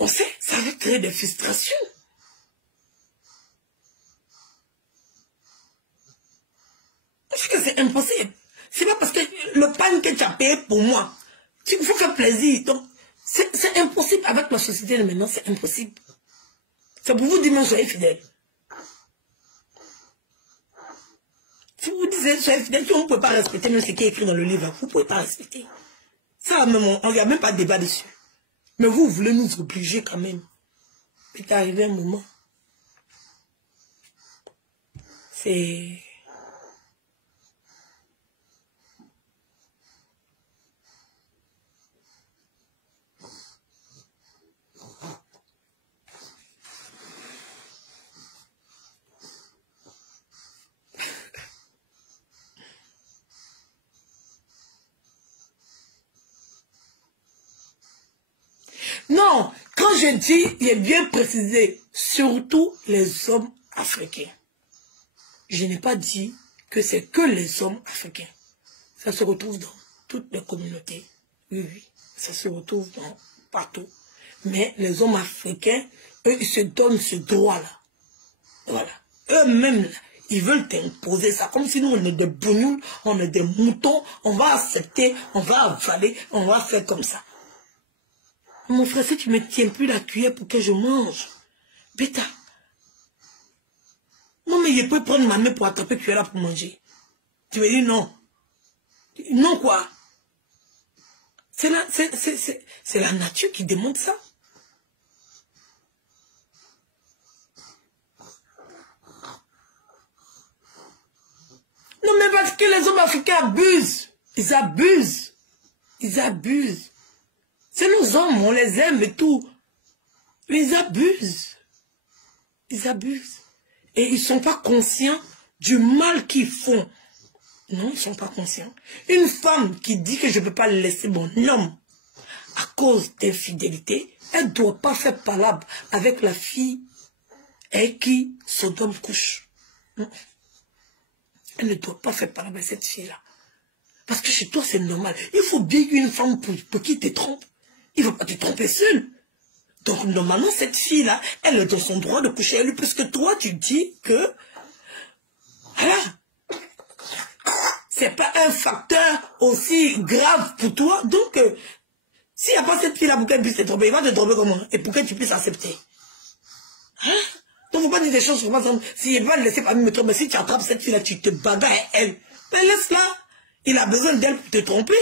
On sait, ça va créer des frustrations. On sait que c'est impossible. C'est pas parce que le pain que tu as payé pour moi, il faut faire plaisir. Donc, c'est impossible avec la société de maintenant, c'est impossible. C'est pour vous dire, mais soyez fidèles. Si vous disiez, soyez fidèles, si on ne peut pas respecter même ce qui est écrit dans le livre, vous ne pouvez pas respecter. Ça, même, il n'y a même pas de débat dessus. Mais vous voulez nous obliger quand même. C'est arrivé un moment. C'est... Non, quand je dis, il est bien précisé, surtout les hommes africains. Je n'ai pas dit que c'est que les hommes africains. Ça se retrouve dans toutes les communautés. Oui, oui, ça se retrouve partout. Mais les hommes africains, eux, ils se donnent ce droit-là. Voilà. Eux-mêmes, là, ils veulent t'imposer ça. Comme si nous, on est des bougnoules, on est des moutons, on va accepter, on va avaler, on va faire comme ça. Mon frère, si tu ne me tiens plus la cuillère pour que je mange, bêta. Non, mais je peux prendre ma main pour attraper la cuillère là pour manger. Tu me dis non. Non quoi? C'est la nature qui demande ça. Non, mais parce que les hommes africains abusent. Ils abusent. Ils abusent. C'est nos hommes, on les aime et tout. Mais ils abusent. Ils abusent. Et ils ne sont pas conscients du mal qu'ils font. Non, ils ne sont pas conscients. Une femme qui dit que je ne peux pas laisser mon homme à cause d'infidélité, elle ne doit pas faire palabre avec la fille avec qui son homme couche. Elle ne doit pas faire parler cette fille-là. Parce que chez toi, c'est normal. Il faut bien une femme pour qui te trompe. Il ne faut pas te tromper seule. Donc, normalement, cette fille-là, elle est dans son droit de coucher avec lui, puisque toi, tu dis que, voilà, c'est pas un facteur aussi grave pour toi. Donc, s'il n'y a pas cette fille-là pour qu'elle puisse te tromper, il va te tromper comment? Et pour que tu puisses accepter. Hein? Donc, faut pas dire des choses sur moi. Si il va le laisser parmi me tromper, si tu attrapes cette fille-là, tu te bagarres avec elle. Ben, laisse-la. Il a besoin d'elle pour te tromper.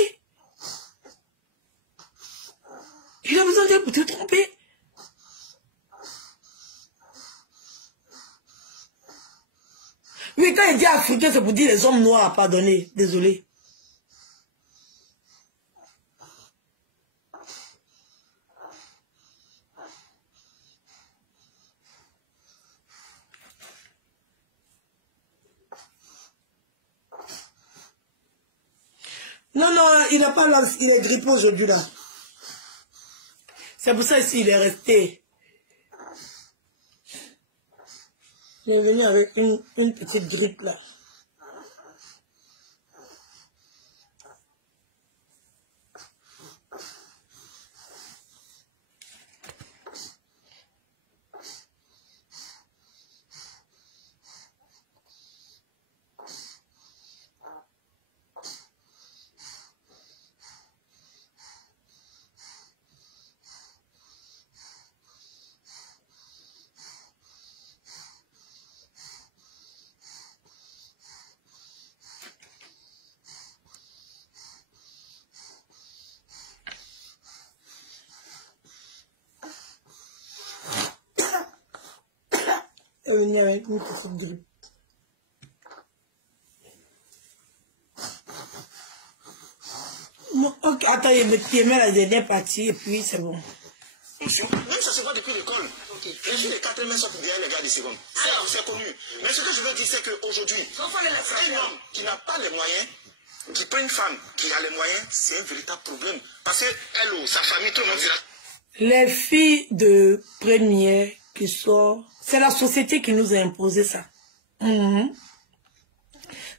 Il a besoin d'elle pour te tromper. Oui, quand il dit africain, c'est pour dire les hommes noirs, pardonnez, désolé. Non, non, il n'a pas lancé, il est grippé aujourd'hui là. C'est pour ça ici, il est resté. Il est venu avec une petite grippe là. Il est venu avec une petite grippe. Bon, ok, attends, il met la dernière partie et puis c'est bon. Même ça se voit depuis l'école. Les filles de 4 mains sont derrière les gars de seconde. C'est connu. Mais ce que je veux dire, c'est qu'aujourd'hui, un homme qui n'a pas les moyens, qui prend une femme qui a les moyens, c'est un véritable problème. Parce qu'elle ou sa famille, tout le monde dira. Les filles de première qui sortent, c'est la société qui nous a imposé ça.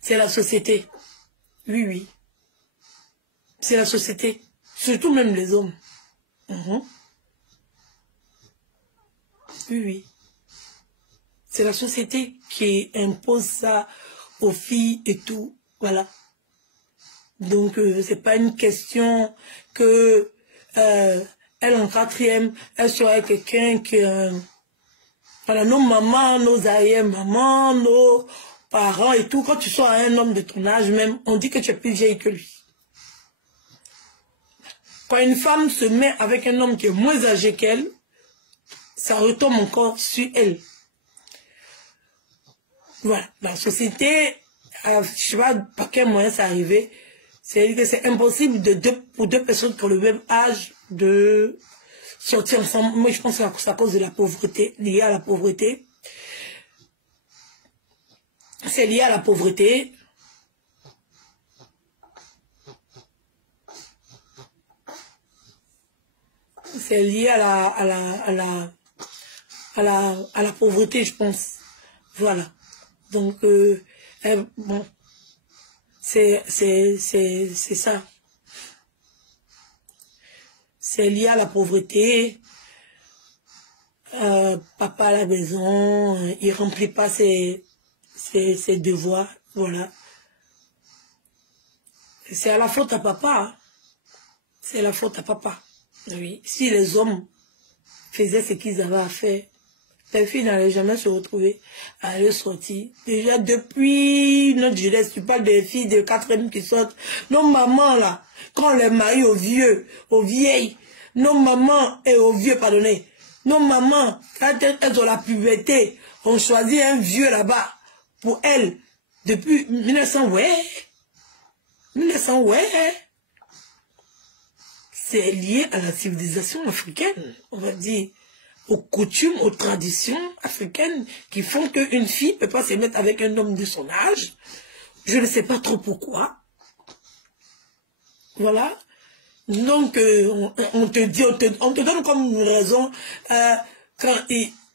C'est la société. Oui, oui. C'est la société. Surtout même les hommes. Oui, oui. C'est la société qui impose ça aux filles et tout. Voilà. Donc, c'est pas une question que elle en 4e, elle soit quelqu'un qui... voilà, nos mamans, nos arrière-mamans, nos parents et tout, quand tu sois un homme de ton âge même, on dit que tu es plus vieille que lui. Quand une femme se met avec un homme qui est moins âgé qu'elle, ça retombe encore sur elle. Voilà, la société, je sais pas par quel moyen c'est arrivé, c'est que c'est impossible pour deux personnes qui ont le même âge de sortir ensemble. Moi, je pense que c'est à cause de la pauvreté, lié à la pauvreté. C'est lié à la pauvreté. C'est lié à la pauvreté, je pense. Voilà. Donc, bon, c'est ça. C'est lié à la pauvreté. Papa à la maison, il remplit pas ses devoirs. Voilà. C'est à la faute à papa. Hein. C'est la faute à papa. Oui. Si les hommes faisaient ce qu'ils avaient à faire, les filles n'allaient jamais se retrouver à aller sortir. Déjà, depuis notre jeunesse, tu parles des filles de 4e qui sortent. Nos mamans, là, quand on les marie aux vieux, aux vieilles, nos mamans et aux vieux, pardonnez, nos mamans, quand elles ont la puberté, on choisit un vieux là-bas pour elles. Depuis 1900, ouais. 1900, ouais. C'est lié à la civilisation africaine, on va dire. Aux coutumes, aux traditions africaines qui font qu'une fille ne peut pas se mettre avec un homme de son âge. Je ne sais pas trop pourquoi. Voilà. Donc, on te donne comme une raison, quand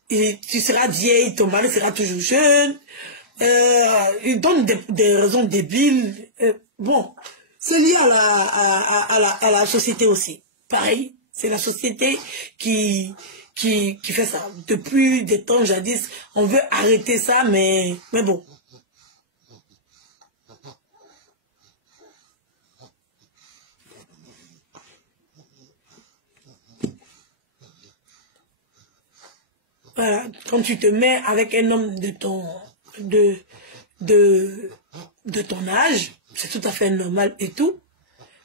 tu seras vieille, ton mari sera toujours jeune. Ils donnent des raisons débiles. Bon, c'est lié à la société aussi. Pareil, c'est la société qui fait ça. Depuis des temps jadis, on veut arrêter ça, mais bon. Voilà, quand tu te mets avec un homme de ton âge, c'est tout à fait normal et tout,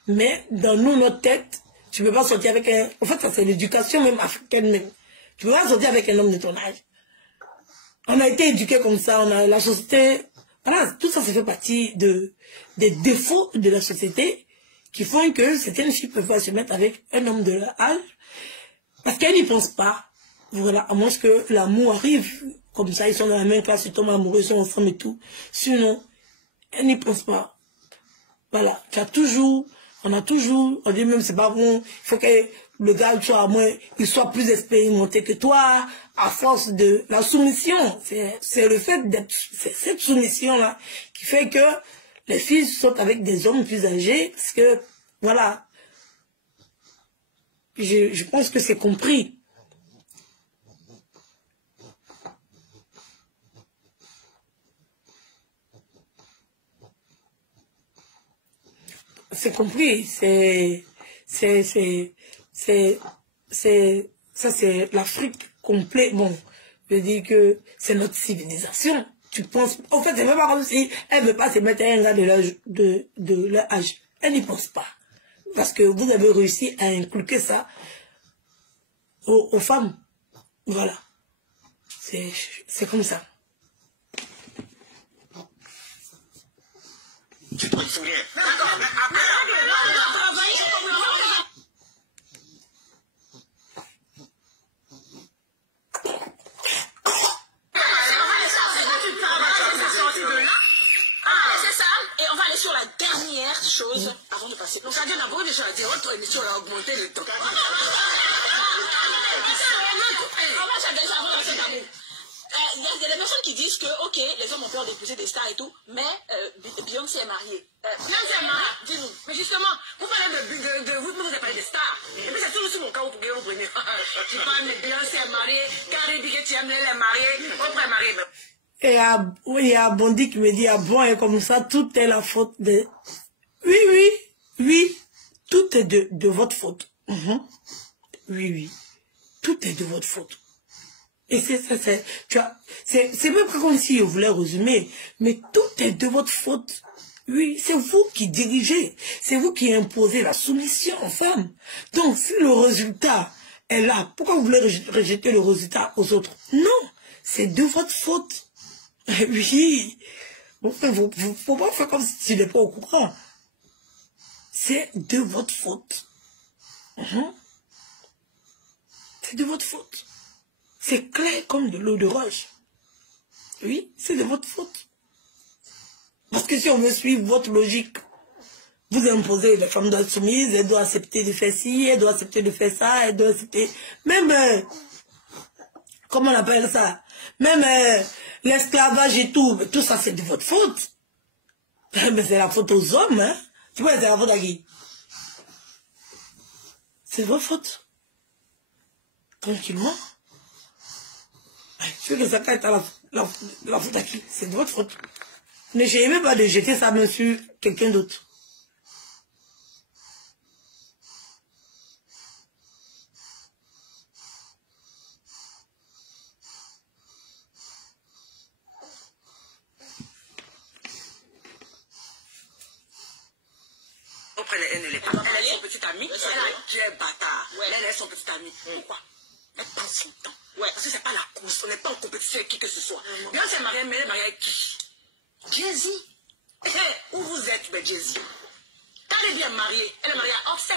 mais dans notre tête, tu ne peux pas sortir avec un... En fait, ça c'est l'éducation même africaine même. Tu ne peux pas sortir avec un homme de ton âge. On a été éduqués comme ça, on a la société... Voilà, tout ça, ça fait partie des défauts de la société qui font que certaines filles peuvent pas se mettre avec un homme de leur âge parce qu'elles n'y pensent pas. Voilà, à moins que l'amour arrive, comme ça, ils sont dans la même classe, ils tombent amoureux, ils sont ensemble et tout. Sinon, elles n'y pensent pas. Voilà, on dit même c'est pas bon, il faut que le gars soit il soit plus expérimenté que toi, à force de la soumission. C'est le fait d'être, c'est cette soumission-là qui fait que les filles sortent avec des hommes plus âgés, parce que, voilà, je pense que c'est compris. C'est compris, ça c'est l'Afrique complète. Bon, je dis que c'est notre civilisation. Tu penses, en fait, c'est même pas comme si elle veut pas se mettre à un gars de leur âge. Elle n'y pense pas. Parce que vous avez réussi à inculquer ça aux femmes. Voilà. C'est comme ça. Tu dois sourire. Et on va aller sur la dernière chose avant de passer. Donc ça dit d'abord que sur votre émission a augmenté le temps. Il y a des personnes qui disent que, ok, les hommes ont peur d'épouser des stars et tout, mais Beyoncé est mariée. Beyoncé est mariée, dis-nous. Mais justement, vous parlez de vous avez parlé des stars. Et puis c'est toujours sur mon cas où vous prenez. Tu parles de Beyoncé est mariée, Carrie dit que tu aimes elle est mariée, Oprah est mariée. Et il y a Bondi qui me dit, ah bon, et comme ça, tout est la faute de... Oui, tout est de votre faute. Oui, tout est de votre faute. Et c'est même pas comme si je voulais résumer, mais tout est de votre faute. Oui, c'est vous qui dirigez, c'est vous qui imposez la soumission aux femmes. Donc, si le résultat est là, pourquoi vous voulez rejeter le résultat aux autres? Non, c'est de votre faute. Oui, faut pas faire comme si tu n'es pas au courant. C'est de votre faute. C'est de votre faute. C'est clair comme de l'eau de roche. Oui, c'est de votre faute. Parce que si on veut suivre votre logique, vous imposez, la femme doit être soumise, elle doit accepter de faire ci, elle doit accepter de faire ça, elle doit accepter... Même, comment on appelle ça? Même l'esclavage et tout ça c'est de votre faute. Mais c'est la faute aux hommes, hein. Tu vois, c'est la faute à qui? C'est votre faute. Tranquillement. Tu veux que ça caille à la faute à qui? C'est de votre faute. N'essayez même pas de jeter ça même sur quelqu'un d'autre. Elle ne l'est pas. Elle est son petite amie. Elle est bâtard. Elle est son petit ami. Pourquoi? Elle prend son temps. Ouais, parce que c'est pas la course. On n'est pas en compétition avec qui que ce soit. Beyoncé est mariée, mais elle est mariée avec qui? Jay-Z. Où vous êtes, ben Jay-Z? Quand elle est bien mariée, elle est mariée à Offset.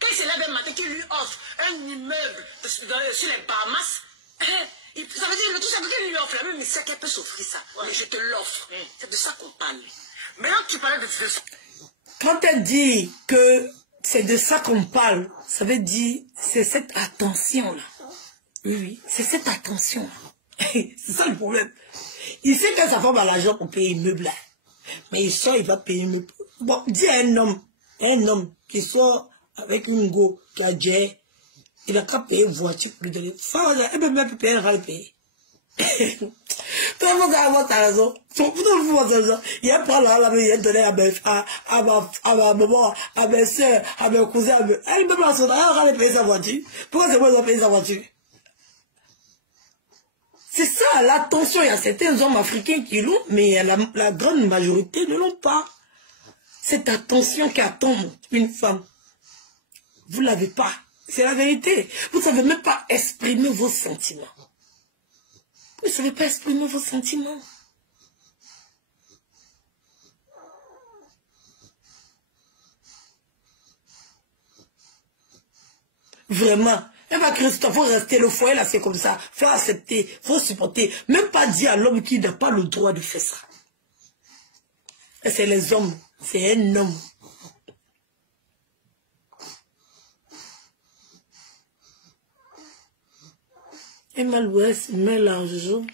Quand il se lève un matin, qui lui offre un immeuble sur les Bahamas, ça veut dire, le tout ça veut dire qu'il lui offre. Même, mais c'est qu'elle peut s'offrir ça. Mais je te l'offre. C'est de ça qu'on parle. Maintenant que tu parlais de ça. Quand elle dit que c'est de ça qu'on parle, ça veut dire c'est cette attention-là. Oui, c'est cette attention-là. C'est ça le problème. Il sait que sa femme a l'argent pour payer une meuble là. Mais il sort, il va payer une meuble. Bon, dis à un homme qui sort avec une go, qui a déjà, il n'a qu'à payer une voiture pour lui donner. Ça, elle peut même payer, elle va le payer. Tout le monde a ta raison. Il a pris la il a donné à ma maman, à mes soeurs, à mes cousins. Elle peut pas elle va payer sa voiture. Pourquoi c'est moi qui dois payer sa voiture? C'est ça, l'attention. Il y a certains hommes africains qui l'ont, mais la grande majorité ne l'ont pas. Cette attention qui attend une femme, vous ne l'avez pas. C'est la vérité. Vous ne savez même pas exprimer vos sentiments. Vous ne savez pas exprimer vos sentiments. Vraiment. Eh bien, Christophe, il faut rester le foyer là, c'est comme ça. Faut accepter, faut supporter. Même pas dire à l'homme qu'il n'a pas le droit de faire ça. Et c'est les hommes. C'est un homme. Et Malouès, met l'argent.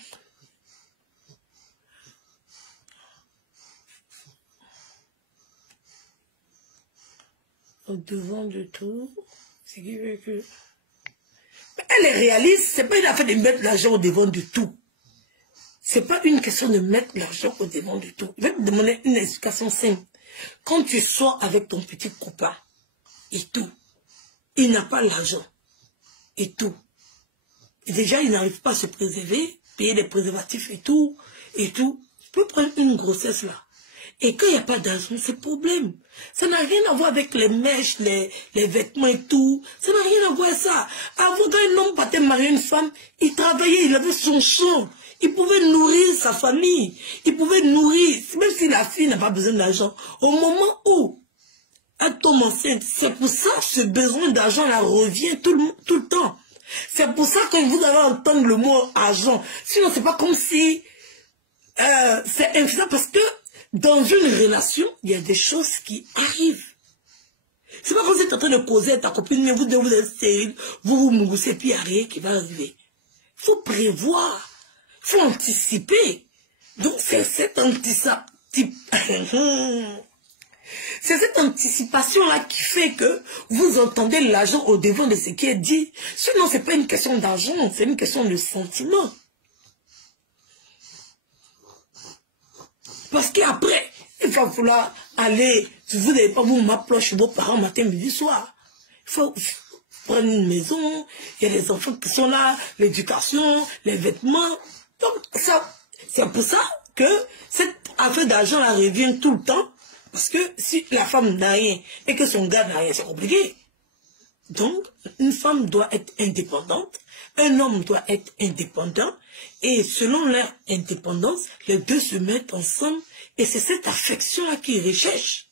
Au devant de tout. Ce qui veut que... Elle est réaliste, c'est pas une affaire de mettre l'argent au devant de tout. C'est pas une question de mettre l'argent au devant de tout. Je vais te demander une explication simple. Quand tu sors avec ton petit copain, et tout, il n'a pas l'argent, et tout. Et déjà, il n'arrive pas à se préserver, payer des préservatifs et tout. Tu peux prendre une grossesse là. Et quand il n'y a pas d'argent, c'est problème. Ça n'a rien à voir avec les mèches, les vêtements et tout. Ça n'a rien à voir avec ça. Avant, quand un homme partait marier une femme, il travaillait, il avait son champ. Il pouvait nourrir sa famille. Il pouvait nourrir, même si la fille n'a pas besoin d'argent. Au moment où elle tombe enceinte, c'est pour ça que ce besoin d'argent là revient tout le temps. C'est pour ça que vous allez entendre le mot argent. Sinon, c'est pas comme si c'est infiniment parce que dans une relation, il y a des choses qui arrivent. C'est pas comme si tu es en train de causer à ta copine, mais vous êtes stérile, vous moussez, puis il n'y a rien qui va arriver. Il faut prévoir, il faut anticiper. Donc c'est cette anticipation-là qui fait que vous entendez l'argent au devant de ce qui est dit. Sinon, ce n'est pas une question d'argent, c'est une question de sentiment. Parce qu'après, il va falloir aller, si vous n'avez pas vous m'approcher chez vos parents matin, midi, soir. Il faut prendre une maison, il y a les enfants qui sont là, l'éducation, les vêtements. Donc, c'est pour ça que cette affaire d'argent là revient tout le temps. Parce que si la femme n'a rien et que son gars n'a rien, c'est compliqué. Donc, une femme doit être indépendante, un homme doit être indépendant, et selon leur indépendance, les deux se mettent ensemble, et c'est cette affection-là qu'ils recherchent.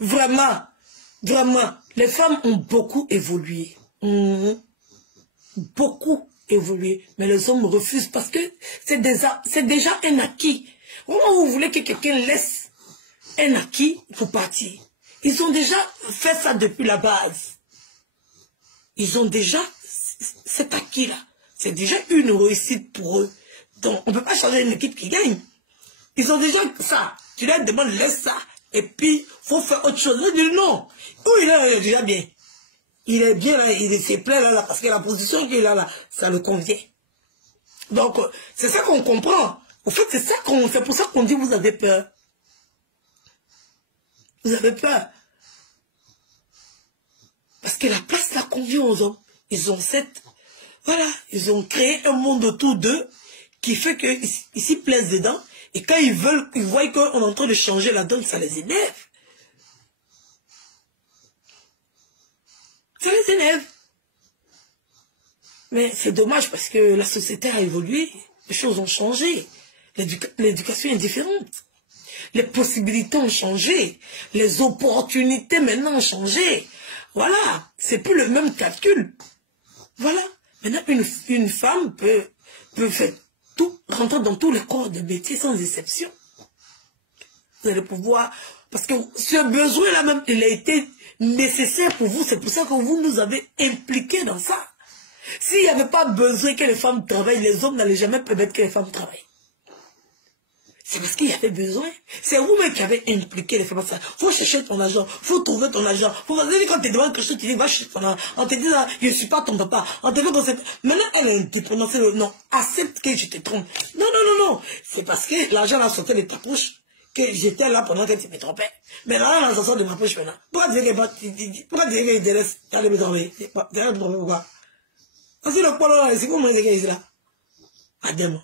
Vraiment, les femmes ont beaucoup évolué. Beaucoup évolué. Mais les hommes refusent parce que c'est déjà un acquis. Comment vous voulez que quelqu'un laisse un acquis pour partir? Ils ont déjà fait ça depuis la base. Ils ont déjà cet acquis-là. C'est déjà une réussite pour eux. Donc, on ne peut pas changer une équipe qui gagne. Ils ont déjà ça. Tu leur demandes, laisse ça. Et puis, il faut faire autre chose. Il dit non. Où il est déjà bien. Il est bien là, il s'est plaît là, parce que la position qu'il a là, ça le convient. Donc, c'est ça qu'on comprend. Au fait, c'est pour ça qu'on dit vous avez peur. Vous avez peur. Parce que la place la convient aux hommes. Ils ont ils ont créé un monde autour d'eux qui fait qu'ils s'y plaisent dedans. Et quand ils voient qu'on est en train de changer la donne, ça les énerve. Ça les énerve. Mais c'est dommage parce que la société a évolué. Les choses ont changé. L'éducation est différente. Les possibilités ont changé. Les opportunités maintenant ont changé. Voilà. C'est plus le même calcul. Voilà. Maintenant, une femme peut faire tout, rentrer dans tous les corps de métier sans exception. Vous allez pouvoir, parce que ce besoin-là même, il a été nécessaire pour vous, c'est pour ça que vous nous avez impliqués dans ça. S'il n'y avait pas besoin que les femmes travaillent, les hommes n'allaient jamais permettre que les femmes travaillent. C'est parce qu'il y avait besoin. C'est vous-même qui avez impliqué les femmes. Il faut chercher ton argent, il faut trouver ton argent. Faut quand tu te demandes quelque chose, tu dis, va chercher ton argent. On te dit, je ne suis pas ton papa. On te dit, maintenant, elle est indépendante. Non, accepte que je te trompe. Non, non, non, non. C'est parce que l'argent a sorti de ta poche que j'étais là pendant que tu me trompais. Mais là, on sort de ma poche maintenant. Pourquoi tu dis qu'il te laisse aller me tromper? Pourquoi? Parce que le polo là, c'est comment il est là? Adem.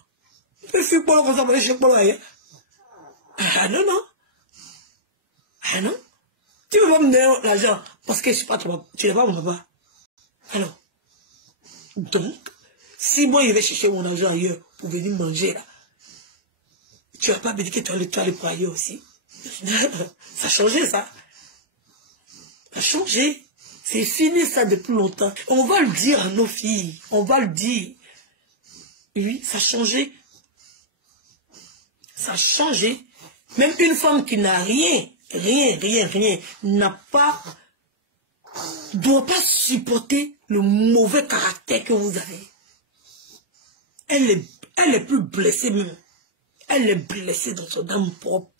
Je suis polo comme ça, mais je suis polo ailleurs. Ah non, non. Ah non. Tu veux pas me donner l'argent parce que je suis pas ton papa. Tu n'es pas mon papa. Alors. Donc, si moi je vais chercher mon argent ailleurs pour venir manger là, tu vas pas me dire que tu vas aller pour ailleurs aussi. Ça a changé ça. Ça a changé. C'est fini ça depuis longtemps. On va le dire à nos filles. On va le dire. Oui, ça a changé. Ça a changé. Même une femme qui n'a rien, n'a pas, doit pas supporter le mauvais caractère que vous avez. Elle est plus blessée même. Elle est blessée dans son âme propre.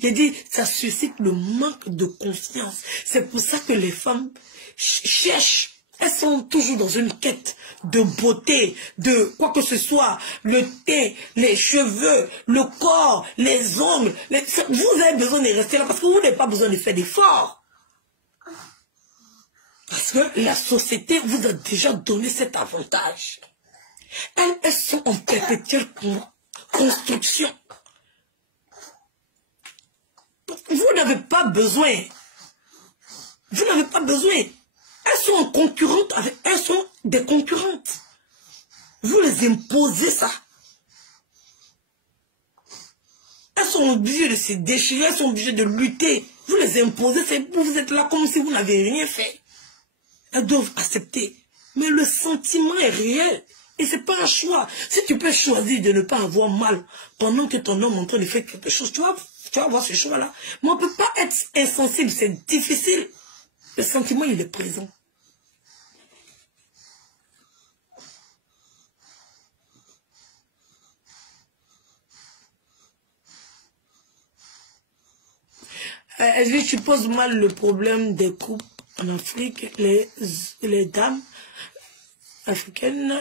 J'ai dit, ça suscite le manque de confiance. C'est pour ça que les femmes cherchent. Elles sont toujours dans une quête de beauté, de quoi que ce soit. Le teint, les cheveux, le corps, les ongles. Vous avez besoin de rester là parce que vous n'avez pas besoin de faire d'efforts. Parce que la société vous a déjà donné cet avantage. Elles sont en perpétuelle construction. Vous n'avez pas besoin. Vous n'avez pas besoin. Elles sont en concurrente avec... Elles sont des concurrentes. Vous les imposez ça. Elles sont obligées de se déchirer, elles sont obligées de lutter. Vous les imposez, vous êtes là comme si vous n'avez rien fait. Elles doivent accepter. Mais le sentiment est réel. Et c'est pas un choix. Si tu peux choisir de ne pas avoir mal pendant que ton homme est en train de faire quelque chose, tu vas avoir ce choix-là. Mais on ne peut pas être insensible, c'est difficile. Le sentiment, il est présent. Est-ce que tu poses mal le problème des couples en Afrique, les dames africaines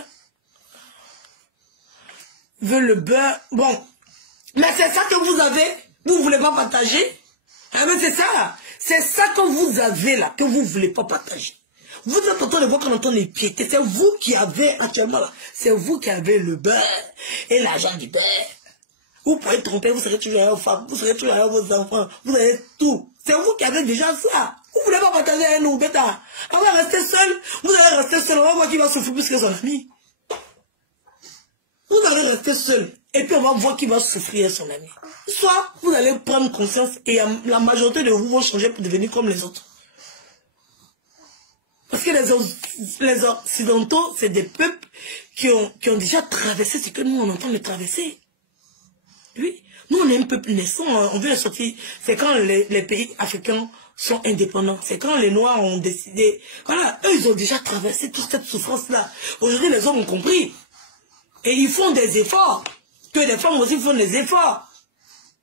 veulent le beurre. Bon, mais c'est ça que vous avez, vous ne voulez pas partager. Ah mais c'est ça, c'est ça que vous avez là, que vous ne voulez pas partager. Vous êtes en train de voir qu'on entend les piétés, c'est vous qui avez actuellement là, c'est vous qui avez le beurre et l'argent du beurre. Vous pouvez tromper, vous serez toujours avec vos femmes, vous serez toujours avec vos enfants, vous avez tout. C'est vous qui avez déjà ça. Vous ne voulez pas partager avec nous, bêta. On va rester seul, vous allez rester seul, on va voir qui va souffrir plus que son ami. Vous allez rester seul, et puis on va voir qui va souffrir son ami. Soit vous allez prendre conscience, et la majorité de vous vont changer pour devenir comme les autres. Parce que les Occidentaux, c'est des peuples qui ont déjà traversé ce que nous, on entend de traverser. Oui, nous on est un peuple naissant, on veut sortir. C'est quand les pays africains sont indépendants. C'est quand les Noirs ont décidé. Voilà, eux ils ont déjà traversé toute cette souffrance-là. Aujourd'hui les hommes ont compris. Et ils font des efforts. Que les femmes aussi font des efforts.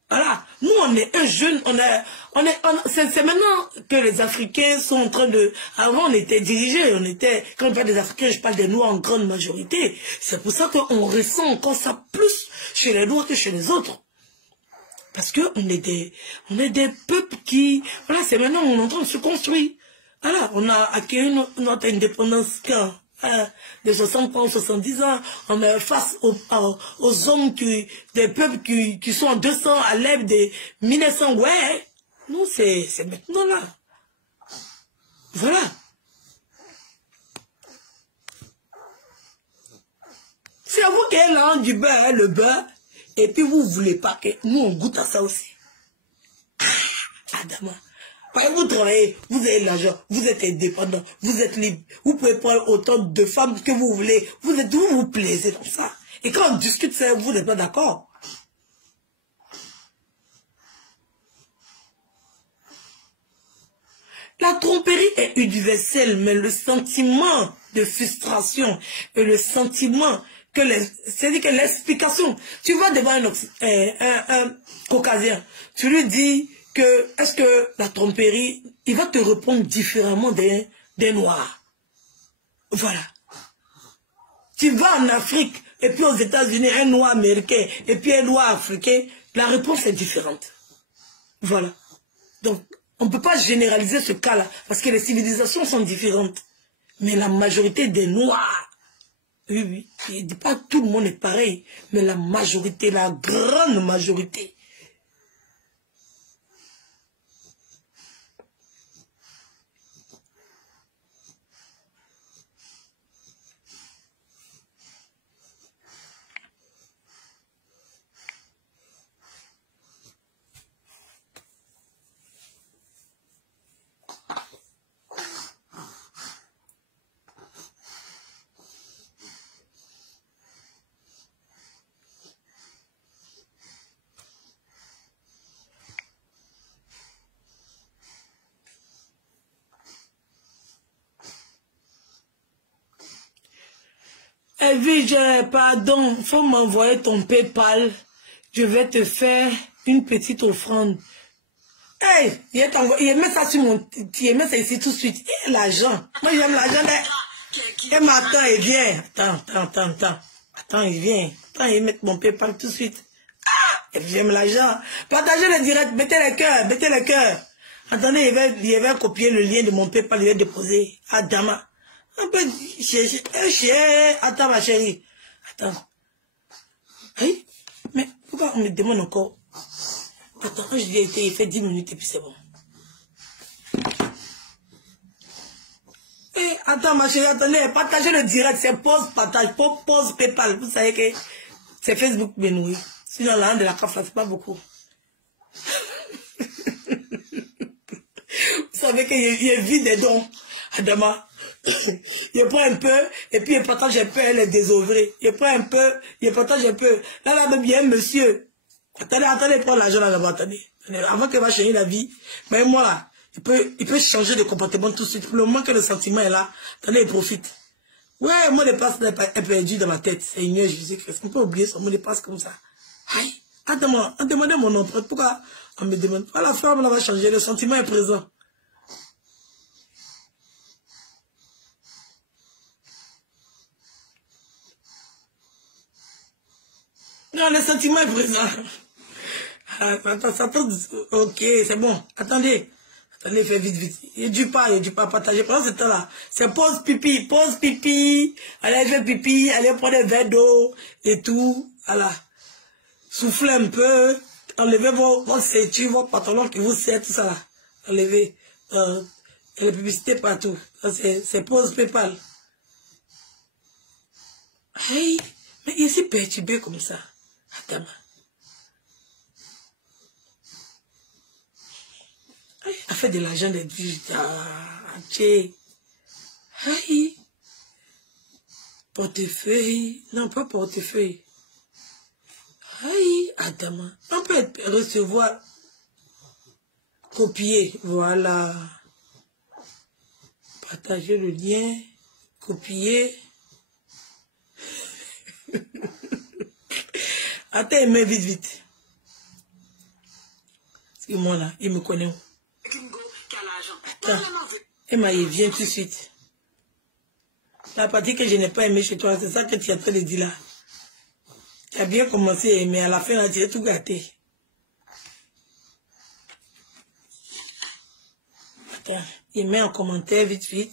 Voilà, nous on est un jeune, c'est maintenant que les Africains sont en train de... Avant on était dirigés, quand je parle des Africains, je parle des Noirs en grande majorité. C'est pour ça qu'on ressent encore ça plus chez les Noirs que chez les autres. Parce que on est des peuples qui... Voilà, c'est maintenant on est en train de se construire. Voilà, on a acquis notre indépendance quand de 60 ans, 70 ans, on est face aux hommes des peuples qui sont en 200 à l'ère de 1900. Ouais, nous c'est maintenant là. Voilà. C'est à vous qui est là du beurre, le beurre, et puis vous ne voulez pas que nous on goûte à ça aussi. Adama, Vous travaillez, vous avez l'argent, vous êtes indépendant, vous êtes libre. Vous pouvez prendre autant de femmes que vous voulez. Vous vous plaisez dans ça. Et quand on discute ça, vous n'êtes pas d'accord. La tromperie est universelle, mais le sentiment de frustration et le sentiment que c'est-à-dire que l'explication, tu vas devant un caucasien, tu lui dis que est-ce que la tromperie, il va te répondre différemment des noirs. Voilà. Tu vas en Afrique et puis aux États-Unis, un noir américain et puis un noir africain, la réponse est différente. Voilà. Donc, on ne peut pas généraliser ce cas-là, parce que les civilisations sont différentes. Mais la majorité des Noirs, oui, je ne dis pas que tout le monde est pareil, mais la majorité, la grande majorité. Evige, pardon, faut m'envoyer ton PayPal. Je vais te faire une petite offrande. Hey, il met ça sur mon... Il met ça ici tout de suite. Et l'argent. Moi, j'aime l'argent. Et maintenant, il vient. Attends, il vient. Attends, il met mon PayPal tout de suite. Ah, j'aime l'argent. Partagez le direct, mettez le cœur. Attendez, il va copier le lien de mon PayPal, il va déposer. Ah, Dama. Un peu chier. Attends, ma chérie. Attends. Hey, mais pourquoi on me demande encore? Attends, quand je dis il fait 10 minutes et puis c'est bon. Hey, attends, ma chérie, attendez. Partagez le direct, c'est pause, partage, pause PayPal. Vous savez que c'est Facebook Benoît. Sinon, la de la CAF, c'est pas beaucoup. Vous savez qu'il vide des dons. Adama. Il prend un peu, et puis il partage un peu, elle est désœuvrée. Il prend un peu, il partage un peu. Là, même bien, monsieur. Attendez, prends l'argent là-bas, attendez. Avant qu'elle va changer la vie, mais moi là, il peut changer de comportement tout de suite. Pour le moment que le sentiment est là, attendez, il profite. Ouais, mon dépasse est perdu dans ma tête. Seigneur Jésus-Christ, on peut oublier son mot de passe comme ça. Aïe, attends-moi, on demandait mon empreinte. Pourquoi on me demande? Ah, la femme là va changer, le sentiment est présent. Non, le sentiment est présent. Attends, ça tombe. Ok, c'est bon. Attendez, fais vite. Il ne dure pas partager. Pendant ce temps-là, c'est pause pipi. Allez, fais pipi, allez prendre un verre d'eau et tout. Voilà. Soufflez un peu. Enlevez vos ceintures, vos pantalons qui vous servent, tout ça là. Enlevez. Les publicités partout. C'est pause PayPal. Hey, mais il s'est perturbé comme ça. Attends. A fait de l'argent des digital. Hey. Portefeuille. Non, pas portefeuille. Hey, Adama. On peut recevoir. Copier. Voilà. Partager le lien. Copier. Attends, il met vite. C'est moi là, il me connaît. Attends, il vient tout de suite. La partie que je n'ai pas aimée chez toi, c'est ça que tu es en train de dire là. Tu as bien commencé, mais à la fin, tu as tout gâté. Attends, il met en commentaire vite.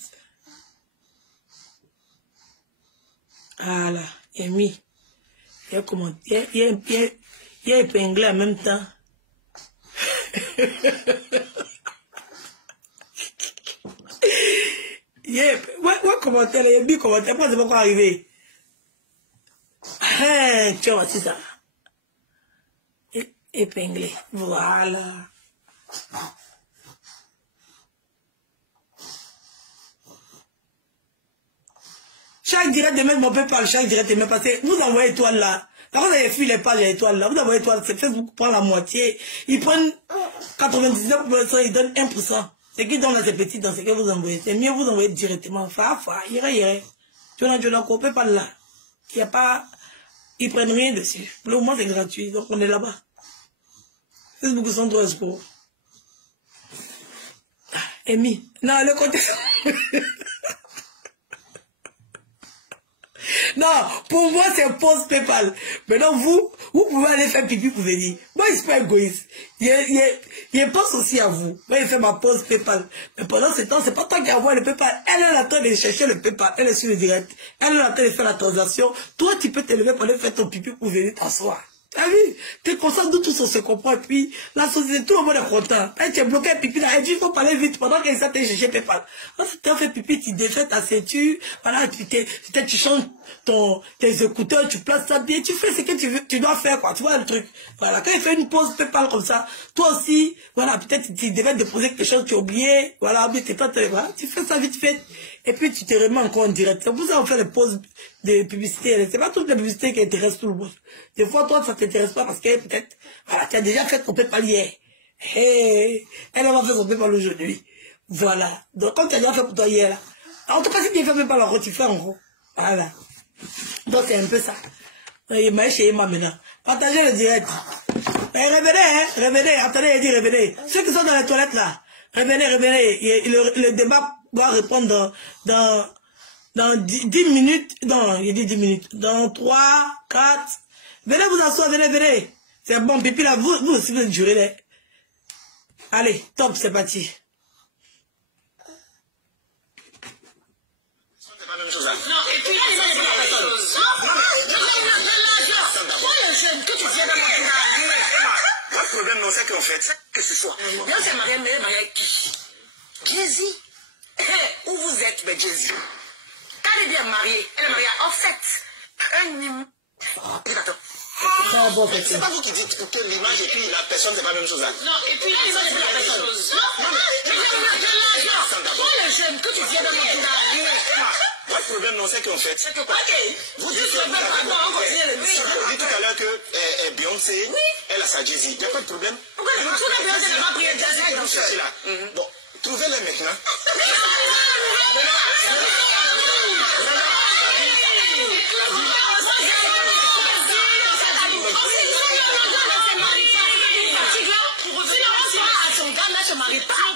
Voilà, il a mis. Il a commenté, il a épinglé en même temps. Ouais, commentaire, il a mis commentaire, pourquoi c'est pas encore arrivé? Tu vois, c'est ça. Épinglé, voilà. Chaque direct de mettre mon PayPal, chaque direct de mettre, parce que vous envoyez étoile là. Quand vous avez fui les pages à étoile là, vous envoyez étoile, c'est Facebook prend la moitié. Ils prennent 99%, ils donnent 1%. Ce qui donne à ces petits dans ce que vous envoyez. C'est mieux vous envoyer directement. Irait. Tu n'as qu'au PayPal là. Il n'y a pas, ils prennent rien dessus. Pour le moment c'est gratuit, donc on est là-bas. Facebook sont trop escrocs. Amy. Non, le côté. Non, pour moi, c'est pause PayPal. Maintenant, vous pouvez aller faire pipi pour venir. Moi, je suis pas égoïste. Je pense aussi à vous. Moi, je fais ma pause PayPal. Mais pendant ce temps, c'est pas toi qui envoie le PayPal. Elle est en train de chercher le PayPal. Elle est sur le direct. Elle est en train de faire la transaction. Toi, tu peux te lever pour aller faire ton pipi pour venir t'asseoir. T'as vu? T'es conscient de tout ça, se comprend. Et puis, la société, tout le monde est content. Et tu es bloqué pipi là. Et puis, il faut parler vite pendant qu'elle s'est chercher PayPal. Quand tu as fait pipi, tu défais ta ceinture. Voilà, tu changes tes écouteurs, tu places ça bien. Tu fais ce que tu veux, tu dois faire, quoi. Tu vois le truc. Voilà. Quand il fait une pause PayPal comme ça, toi aussi, voilà, peut-être tu devais déposer quelque chose, tu as oublié. Voilà, mais t'es pas, voilà, tu fais ça vite fait. Et puis, tu te remets encore en direct. C'est pour ça qu'on fait les pauses de publicité. C'est pas toutes les publicités qui intéressent tout le monde. Des fois, toi, ça t'intéresse pas parce que peut-être, voilà, tu as déjà fait ton PayPal hier. Hey, elle va faire son PayPal aujourd'hui. Voilà. Donc, quand tu as déjà fait pour toi hier, là. En tout cas, si tu fais PayPal encore, tu fais en gros. Voilà. Donc, c'est un peu ça. Il m'a chez Emma maintenant. Partagez le direct. Revenez, attendez, il dit revenez. Ceux qui sont dans les toilettes là, revenez. Le débat doit répondre dans 10 minutes. Non, il dit 10 minutes. Dans 3, 4. Venez vous asseoir, venez. C'est bon, pipi là, vous aussi vous êtes juré là. Allez, top, c'est parti. C'est pas la même chose là. Non, et puis, c'est pas la même chose. Toi, le jeune, que tu viens dans mon Pas de problème, non, c'est qu'en fait, que ce soit. Bien, c'est marié, mais marié avec qui? Jay-Z. Où vous êtes, mais Jay-Z? Quand elle est bien mariée, elle est mariée à Offset. c'est pas vous qui dites que l'image et puis la personne, c'est pas la même chose là. Non, et puis l'image c'est pas la même chose. Non, toi le jeune, que tu viens dans mon Pas de problème, non, c'est qu'en fait. Vous dites tout à l'heure que Beyoncé, elle a sa Jay-Z. Il n'y a pas de problème. Pourquoi Beyoncé n'a pas pris un Jay-Z là. Bon, trouvez-les maintenant.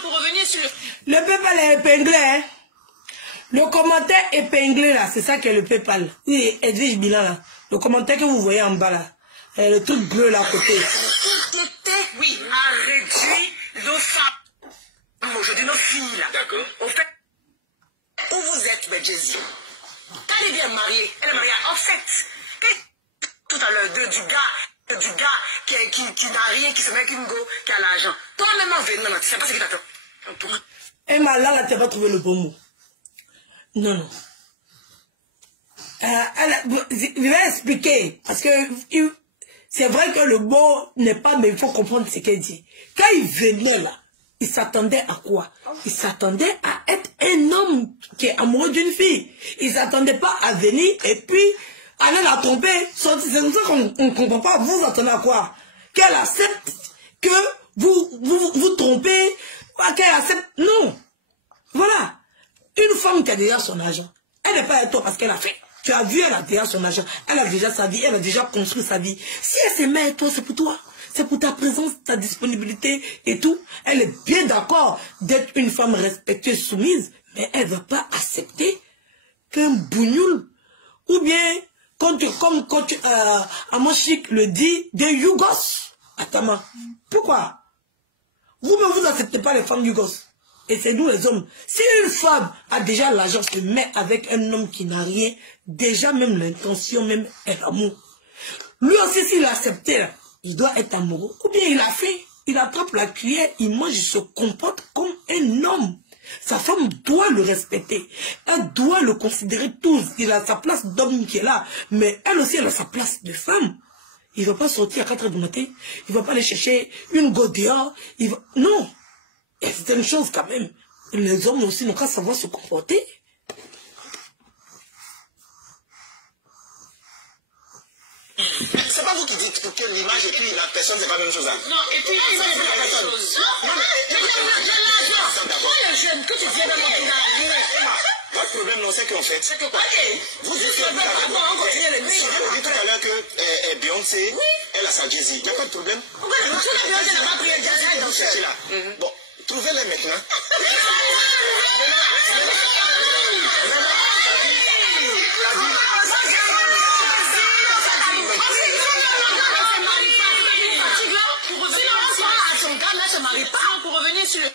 Pour revenir sur le PayPal est épinglé, hein. Le commentaire épinglé là, c'est ça qui est le PayPal. Oui, Edwige Bilan là. Le commentaire que vous voyez en bas là. Le truc bleu là à côté. Oui, a réduit nos femmes. Aujourd'hui, nos filles là. D'accord. Au fait, où vous êtes, mais Jay-Z? Quand elle est bien mariée, elle est mariée à Offset. Tout à l'heure, du gars qui n'a rien, qui se met qu'une go, qui a l'argent. Toi-même, en venant, tu sais pas ce qui t'attend. Et là, tu n'as pas trouvé le bon mot. Non. Je vais expliquer. Parce que c'est vrai que le mot n'est pas, mais il faut comprendre ce qu'elle dit. Quand il venait là, il s'attendait à quoi? Il s'attendait à être un homme qui est amoureux d'une fille. Il ne s'attendait pas à venir et puis aller la tromper. C'est comme ça qu'on ne comprend pas. Vous attendez à quoi? Qu'elle accepte que vous trompez, qu'elle accepte. Non. Voilà. Une femme qui a déjà son argent, elle n'est pas avec toi parce qu'elle a fait. Tu as vu, elle a déjà son argent. Elle a déjà sa vie, elle a déjà construit sa vie. Si elle se met avec toi, c'est pour toi. C'est pour ta présence, ta disponibilité et tout. Elle est bien d'accord d'être une femme respectueuse, soumise, mais elle ne va pas accepter qu'un bougnoul, ou bien, comme Amon Chic le dit, des Yougos. Attends, pourquoi? Vous-même, vous n'acceptez pas les femmes Yougos. Et c'est nous les hommes. Si une femme a déjà l'argent, se met avec un homme qui n'a rien, déjà même l'intention, même est l'amour. Lui aussi, s'il a accepté, il doit être amoureux. Ou bien il a fait, il attrape la cuillère, il mange, il se comporte comme un homme. Sa femme doit le respecter. Elle doit le considérer tous. Il a sa place d'homme qui est là. Mais elle aussi, elle a sa place de femme. Il ne va pas sortir à 4 h du matin. Il ne va pas aller chercher une go dehors. Non. Et c'est une chose quand même. Les hommes aussi n'ont qu'à savoir se comporter. qui dit que l'image et puis la personne, c'est pas la même chose. Non, et puis l'image et la personne. Non, le jeune que tu viens de montrer. Votre problème, non, c'est qu'en fait, vous dites tout à l'heure que Beyoncé, elle a sa Jay-Z. Il n'y a pas de problème. Pourquoi Beyoncé n'a pas pris un Jay-Z dans ce là? Bon, trouvez-les maintenant. Pour revenir sur le...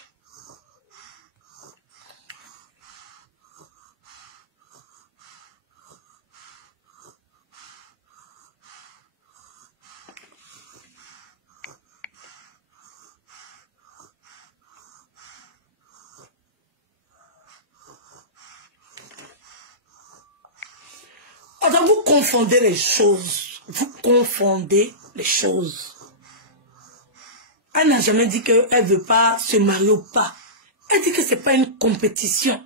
Alors, vous confondez les choses. Vous confondez les choses. Elle n'a jamais dit qu'elle ne veut pas se marier ou pas. Elle dit que ce n'est pas une compétition.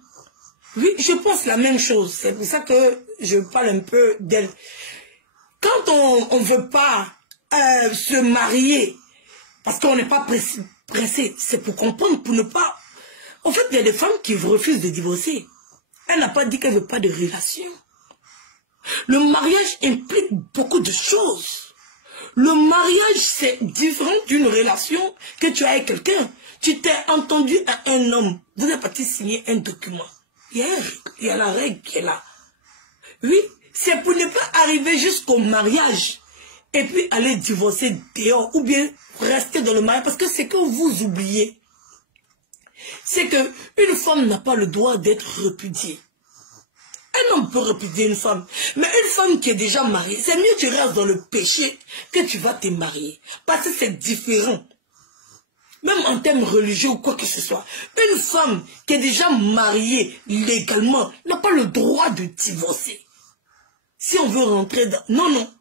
Oui, je pense la même chose. C'est pour ça que je parle un peu d'elle. Quand on ne veut pas se marier, parce qu'on n'est pas pressé, c'est pour comprendre, pour ne pas... En fait, il y a des femmes qui refusent de divorcer. Elle n'a pas dit qu'elle ne veut pas de relation. Le mariage implique beaucoup de choses. Le mariage, c'est différent d'une relation que tu as avec quelqu'un. Tu t'es entendu à un homme. Vous êtes parti signer un document. Il y a la règle qui est là. Oui, c'est pour ne pas arriver jusqu'au mariage et puis aller divorcer dehors ou bien rester dans le mariage. Parce que c'est que vous oubliez. C'est qu'une femme n'a pas le droit d'être répudiée. Un homme peut répudier une femme. Mais une femme qui est déjà mariée, c'est mieux que tu restes dans le péché que tu vas te marier. Parce que c'est différent. Même en termes religieux ou quoi que ce soit. Une femme qui est déjà mariée légalement n'a pas le droit de divorcer. Si on veut rentrer dans... Non.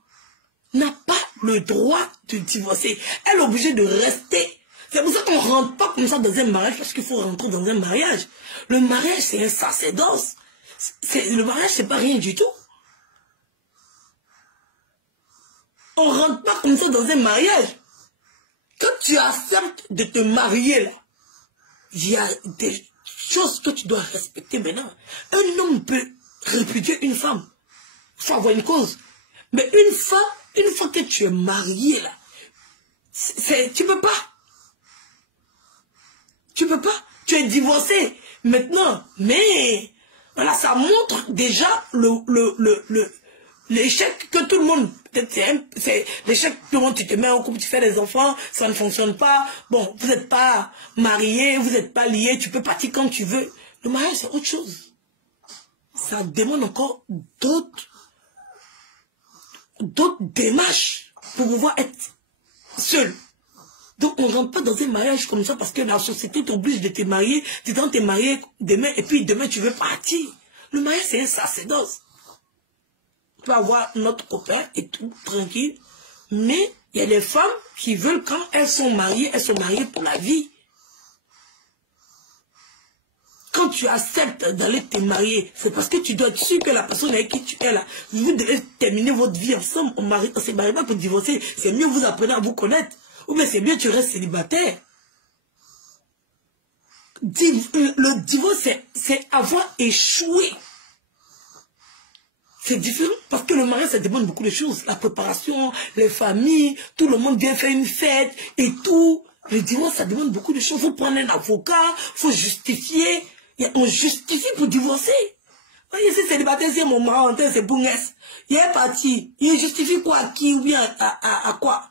N'a pas le droit de divorcer. Elle est obligée de rester. C'est pour ça qu'on ne rentre pas comme ça dans un mariage parce qu'il faut rentrer dans un mariage. Le mariage, c'est un sacerdoce. Le mariage, c'est pas rien du tout. On rentre pas comme ça dans un mariage. Quand tu acceptes de te marier, là, il y a des choses que tu dois respecter maintenant. Un homme peut répudier une femme. Il faut avoir une cause. Mais une fois que tu es marié, là, tu peux pas. Tu peux pas. Tu es divorcé maintenant. Mais... Voilà, ça montre déjà l'échec que tout le monde, c'est l'échec que tout le monde, tu te mets en couple, tu fais des enfants, ça ne fonctionne pas, bon, vous n'êtes pas mariés, vous n'êtes pas liés, tu peux partir quand tu veux. Le mariage, c'est autre chose. Ça demande encore d'autres démarches pour pouvoir être seul. Donc, on ne rentre pas dans un mariage comme ça parce que la société t'oblige de te marier. Tu dois te marier demain et puis demain, tu veux partir. Le mariage, c'est un sacerdoce. Tu peux avoir notre copain et tout, tranquille. Mais il y a des femmes qui veulent, quand elles sont mariées pour la vie. Quand tu acceptes d'aller te marier, c'est parce que tu dois être sûr que la personne avec qui tu es là, vous devez terminer votre vie ensemble. On ne se marie pas pour divorcer. C'est mieux vous apprenez à vous connaître. Ou bien c'est bien que tu restes célibataire. Le divorce, c'est avoir échoué. C'est différent. Parce que le mariage, ça demande beaucoup de choses. La préparation, les familles, tout le monde vient faire une fête et tout. Le divorce, ça demande beaucoup de choses. Il faut prendre un avocat, il faut justifier. On justifie pour divorcer. Voyez, c'est célibataire, c'est mon mari, c'est Bounès. Il est parti. Il justifie quoi? À qui ou bien à quoi?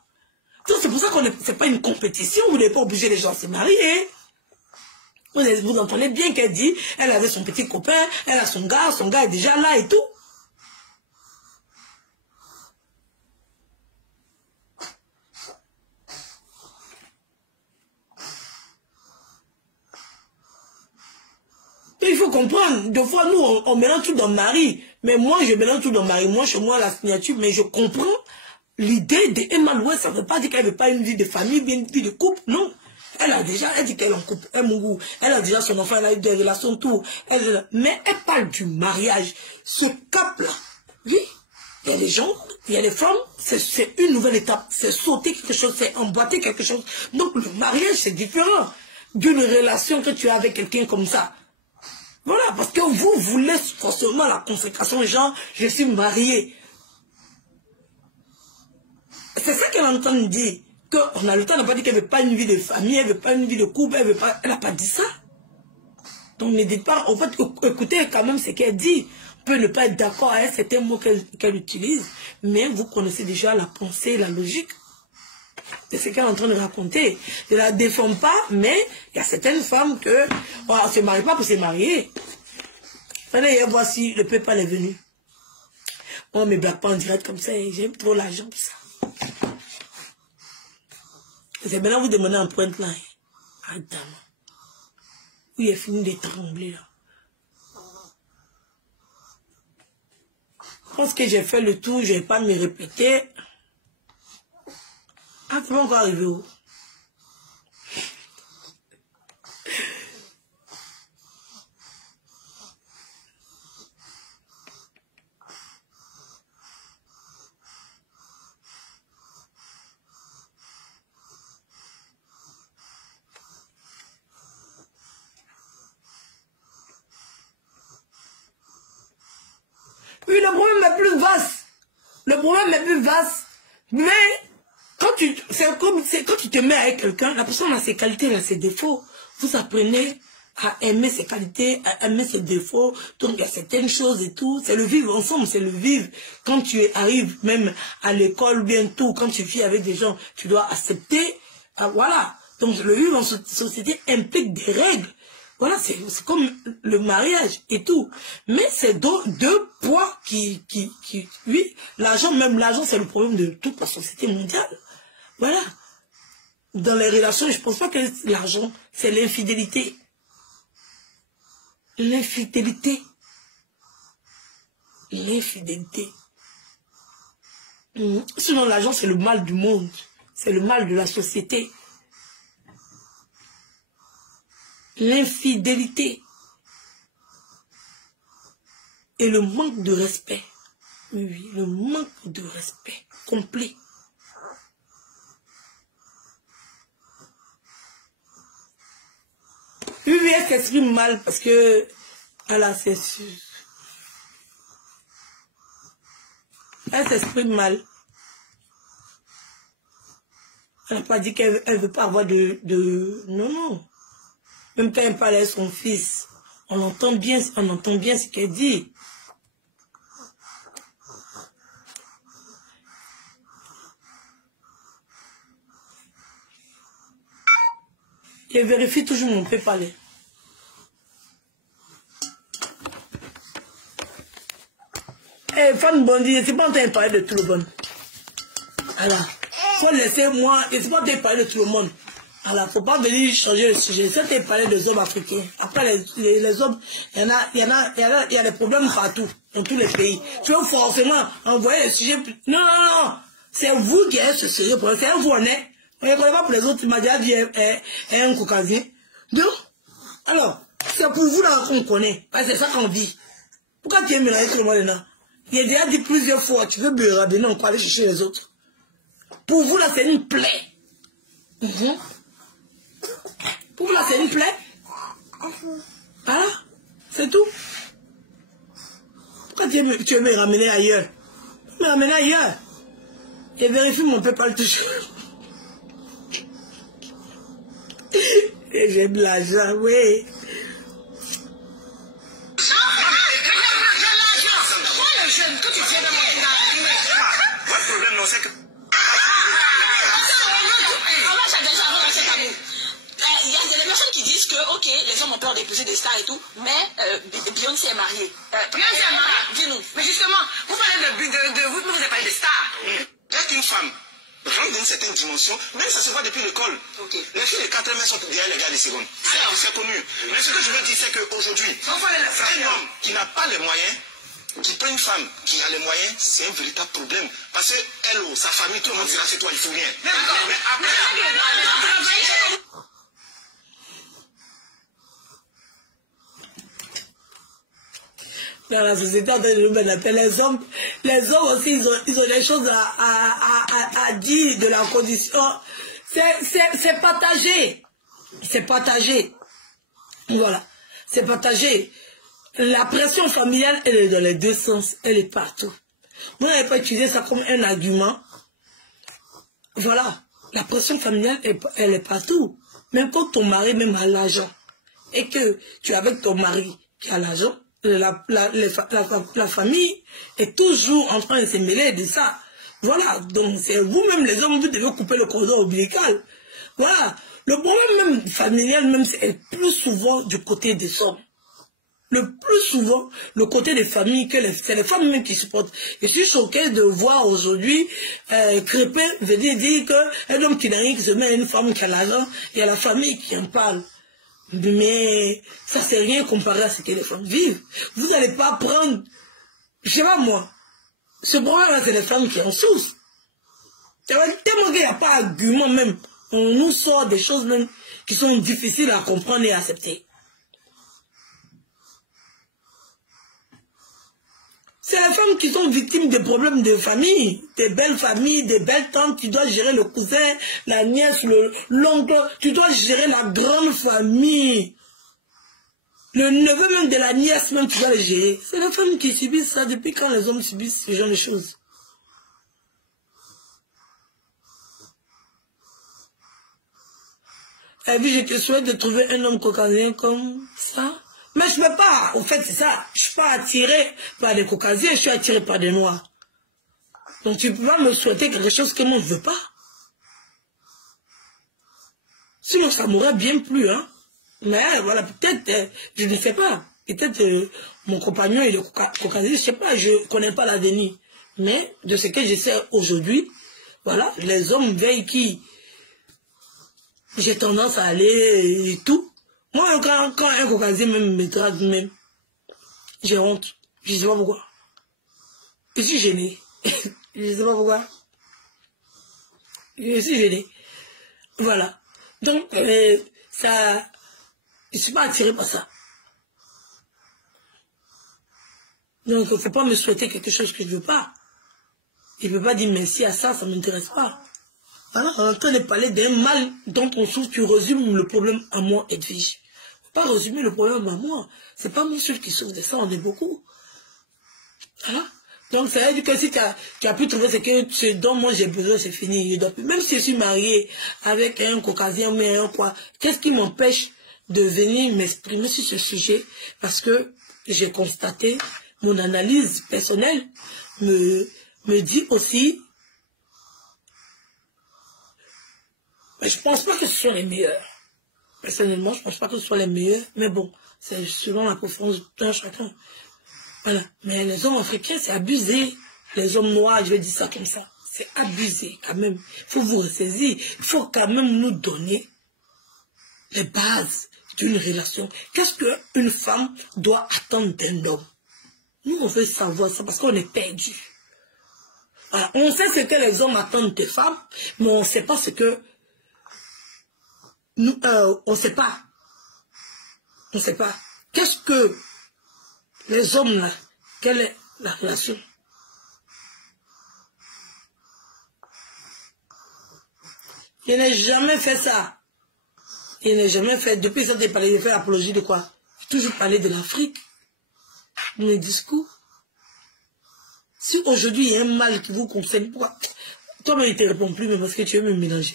C'est pour ça que ce n'est pas une compétition, vous n'êtes pas obligé les gens de se marier. Vous entendez bien qu'elle dit, elle avait son petit copain, elle a son gars est déjà là et tout. Et il faut comprendre, des fois nous on mélange tout dans mari, mais moi je mélange tout dans mari, moi chez moi la signature, mais je comprends. L'idée d'Emma Louet, ça ne veut pas dire qu'elle ne veut pas une vie de famille, bien une vie de couple, non. Elle dit qu'elle est en couple, elle a déjà son enfant, elle a eu des relations, tout. Mais elle parle du mariage. Ce cap-là, oui, Il y a des gens, il y a des femmes, c'est une nouvelle étape. C'est sauter quelque chose, c'est emboîter quelque chose. Donc le mariage, c'est différent d'une relation que tu as avec quelqu'un comme ça. Voilà, parce que vous voulez forcément la consécration, genre, je suis mariée. C'est ça qu'elle entend dire. Qu'on a le temps, elle n'a pas dit qu'elle ne veut pas une vie de famille, elle ne veut pas une vie de couple, elle n'a pas dit ça. Donc ne dites pas, en fait, écoutez quand même ce qu'elle dit. On peut ne pas être d'accord avec certains mots qu'elle utilise, mais vous connaissez déjà la pensée, la logique. C'est ce qu'elle est en train de raconter. Je ne la défends pas, mais il y a certaines femmes que, on ne se marie pas pour se marier. Allez, voici, le PayPal est venu. On ne me blague pas en direct comme ça, j'aime trop l'argent pour ça. C'est maintenant vous demandez en pointe là. Adam. Oui, il a fini de trembler là. Je pense que j'ai fait le tour, je ne vais pas me répéter. Ah, c'est pas encore arrivé où? Oui, le problème est plus vaste. Le problème est plus vaste. Mais quand tu te mets avec quelqu'un, la personne a ses qualités, elle a ses défauts. Vous apprenez à aimer ses qualités, à aimer ses défauts. Donc il y a certaines choses et tout. C'est le vivre ensemble, c'est le vivre. Quand tu arrives même à l'école bientôt, quand tu vis avec des gens, tu dois accepter. Voilà. Donc le vivre en société implique des règles. Voilà, c'est comme le mariage et tout. Mais c'est deux poids qui oui, l'argent, même l'argent, c'est le problème de toute la société mondiale. Voilà. Dans les relations, je ne pense pas que l'argent, c'est l'infidélité. L'infidélité. L'infidélité. Sinon, l'argent, c'est le mal du monde. C'est le mal de la société. L'infidélité et le manque de respect. Oui, le manque de respect complet. Oui, elle s'exprime mal parce que voilà, c'est sûr. Elle s'exprime mal. Elle n'a pas dit qu'elle ne veut pas avoir de... Non, non. Même quand elle parle avec son fils, on entend bien ce qu'elle dit. Je vérifie toujours mon PayPal. Eh, femme Bondi, c'est pas en train de parler de tout le monde. Alors, faut laisser moi, et c'est pas en train de parler de tout le monde. Alors, faut pas venir changer le sujet. Ça, t'es parlé des hommes africains. Après, les hommes, il y a des problèmes partout, dans tous les pays. Tu veux forcément envoyer les sujets. Non, non, non. C'est vous qui avez ce sujet. C'est vous, on est. On ne connaît pas pour les autres. Il m'a déjà dit un caucasien. Donc, alors, c'est pour vous là qu'on connaît. C'est ça qu'on dit. Pourquoi tu es mélangé tout le monde là? Il a déjà dit plusieurs fois, tu veux me rabiner, on peut aller chercher les autres. Pour vous là, c'est une plaie. Pour vous là, c'est une plaie. Voilà, c'est tout. Pourquoi tu veux me ramener ailleurs? Me ramener ailleurs. Et vérifie mon PayPal toujours. Et j'ai de l'argent, oui. Ok, les hommes ont peur d'épouser des stars et tout, mais Beyoncé est mariée. Beyoncé est mariée, dis-nous. Mais justement, vous parlez de vous avez parlé de stars. Dès qu'une femme rentre dans une certaine dimension, même ça se voit depuis l'école. Okay. Les filles de 4 sont derrière les gars des secondes. C'est connu. Mais ce que je veux dire, c'est qu'aujourd'hui, un homme qui n'a pas les moyens, qui prend une femme qui a les moyens, c'est un véritable problème. Parce que elle ou sa famille, tout le monde dira c'est toi, il faut rien. Mais après... dans la société, les hommes aussi, ils ont des choses à dire de la condition. C'est partagé. C'est partagé. Voilà. C'est partagé. La pression familiale, elle est dans les deux sens. Elle est partout. Vous n'avez pas utilisé ça comme un argument. Voilà. La pression familiale, elle est partout. Même quand ton mari même a l'argent et que tu es avec ton mari qui a l'argent, la famille est toujours en train de se mêler de ça. Voilà. Donc c'est vous-même les hommes, vous devez couper le cordon ombilical. Voilà. Le problème même familial, même, c'est plus souvent du côté des hommes. Le plus souvent, le côté des familles, c'est les femmes même qui supportent. Je suis choquée de voir aujourd'hui Crépin venir dire qu'un homme qui n'a rien qui se met à une femme qui a l'argent, il y a la famille qui en parle. Mais ça, c'est rien comparé à ce que les femmes vivent. Vous n'allez pas prendre, je sais pas moi, ce problème-là, c'est les femmes qui en souffrent. Tellement qu'il n'y a pas d'argument même. On nous sort des choses même qui sont difficiles à comprendre et à accepter. C'est les femmes qui sont victimes des problèmes de famille, des belles familles, des belles tantes. Tu dois gérer le cousin, la nièce, l'oncle. Tu dois gérer la grande famille. Le neveu même de la nièce, même tu dois le gérer. C'est les femmes qui subissent ça depuis quand les hommes subissent ce genre de choses. Et puis je te souhaite de trouver un homme caucasien comme ça. Mais je ne peux pas, au fait c'est ça, je ne suis pas attiré par des caucasiens, je suis attiré par des noirs. Donc tu ne peux pas me souhaiter quelque chose que moi je ne veux pas. Sinon ça m'aurait bien plu, hein. Mais voilà, peut-être, je ne sais pas, peut-être mon compagnon il est caucasien, je ne sais pas, je ne connais pas l'avenir. Mais de ce que je sais aujourd'hui, voilà, les hommes veillent qui, j'ai tendance à aller et tout. Moi, quand un caucasien même me drague même, j'ai honte. Je ne sais pas pourquoi. Je suis gêné. Je ne sais pas pourquoi. Je suis gêné. Voilà. Donc, ça, je ne suis pas attiré par ça. Donc, il ne faut pas me souhaiter quelque chose que je ne veux pas. Je ne peux pas dire merci à ça, ça ne m'intéresse pas. Voilà, on est en train de parler d'un mal dont on souffre, tu résumes le problème à moi, Edwige. Pas résumer le problème à moi. C'est pas moi seul qui souffre de ça, on est beaucoup. Voilà. Donc ça veut dire que si tu as pu trouver ce dont moi j'ai besoin, c'est fini. Même si je suis mariée avec un caucasien, mais un quoi, qu'est-ce qui m'empêche de venir m'exprimer sur ce sujet? Parce que j'ai constaté, mon analyse personnelle me dit aussi. Mais je pense pas que ce soit les meilleurs. Personnellement, je pense pas que ce soit les meilleurs. Mais bon, c'est selon la préférence d'un chacun. Voilà. Mais les hommes africains, c'est abusé. Les hommes noirs, je vais dire ça comme ça. C'est abusé quand même. Il faut vous ressaisir. Il faut quand même nous donner les bases d'une relation. Qu'est-ce qu'une femme doit attendre d'un homme? Nous, on veut savoir ça parce qu'on est perdu. Voilà. On sait ce que les hommes attendent des femmes, mais on ne sait pas ce que... Nous, on ne sait pas. On ne sait pas. Qu'est-ce que les hommes là, quelle est la relation? Je n'ai jamais fait ça. Je n'ai jamais fait. Depuis ça, j'ai parlé de faire l'apologie de quoi? J'ai toujours parlé de l'Afrique. De mes discours. Si aujourd'hui il y a un mal qui vous concerne, pourquoi? Toi-même, il ne te répond plus, mais parce que tu veux me mélanger.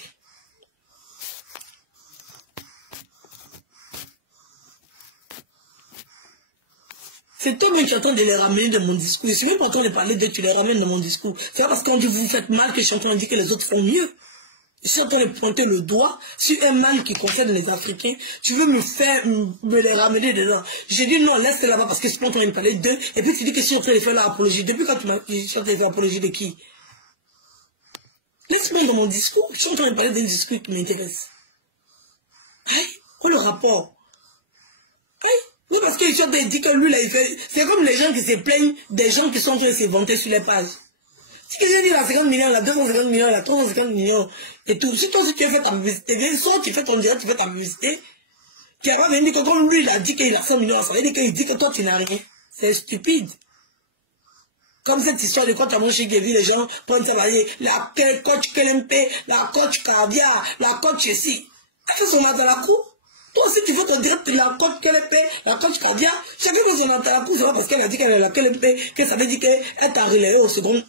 C'est toi-même qui es en train de les ramener dans mon discours. Je ne suis même pas en train de parler d'eux, tu les ramènes dans mon discours. C'est pas parce qu'on dit vous faites mal que je suis en train de dire que les autres font mieux. Je suis en train de pointer le doigt sur un mal qui concerne les Africains. Tu veux me les ramener dedans. J'ai dit non, laisse là-bas parce que je suis en train de parler d'eux. Et puis tu dis que je suis en train de faire l'apologie. Depuis quand je suis en train de faire l'apologie de qui? Laisse-moi dans mon discours. Je suis en train de parler d'un discours qui m'intéresse. Aïe, oh le rapport. Aïe. Oui, parce qu'il sont dit que lui, là, il fait... C'est comme les gens qui se plaignent des gens qui sont en train de se vanter sur les pages. Si quelqu'un dit là, 50 millions, là, 250 millions, là, 350 millions, et tout. Si toi, si tu as fait ta publicité, viens, soit tu fais ton direct, tu fais ta publicité, qui a pas venu que comme lui, il a dit qu'il a 100 millions, ça veut dire qu'il dit que toi, tu n'as rien. C'est stupide. Comme cette histoire de quand tu as mangé qui vu les gens prendre ça, la coach KLMP, la coach caviar, la coach ici. Elle fait son dans la cour. Toi aussi, tu veux te dire la coach KLMP, la coach caviar. Chacun veut son dans la cour, c'est pas parce qu'elle a dit qu'elle est la KLMP, que ça veut dire qu'elle t'a relayé au second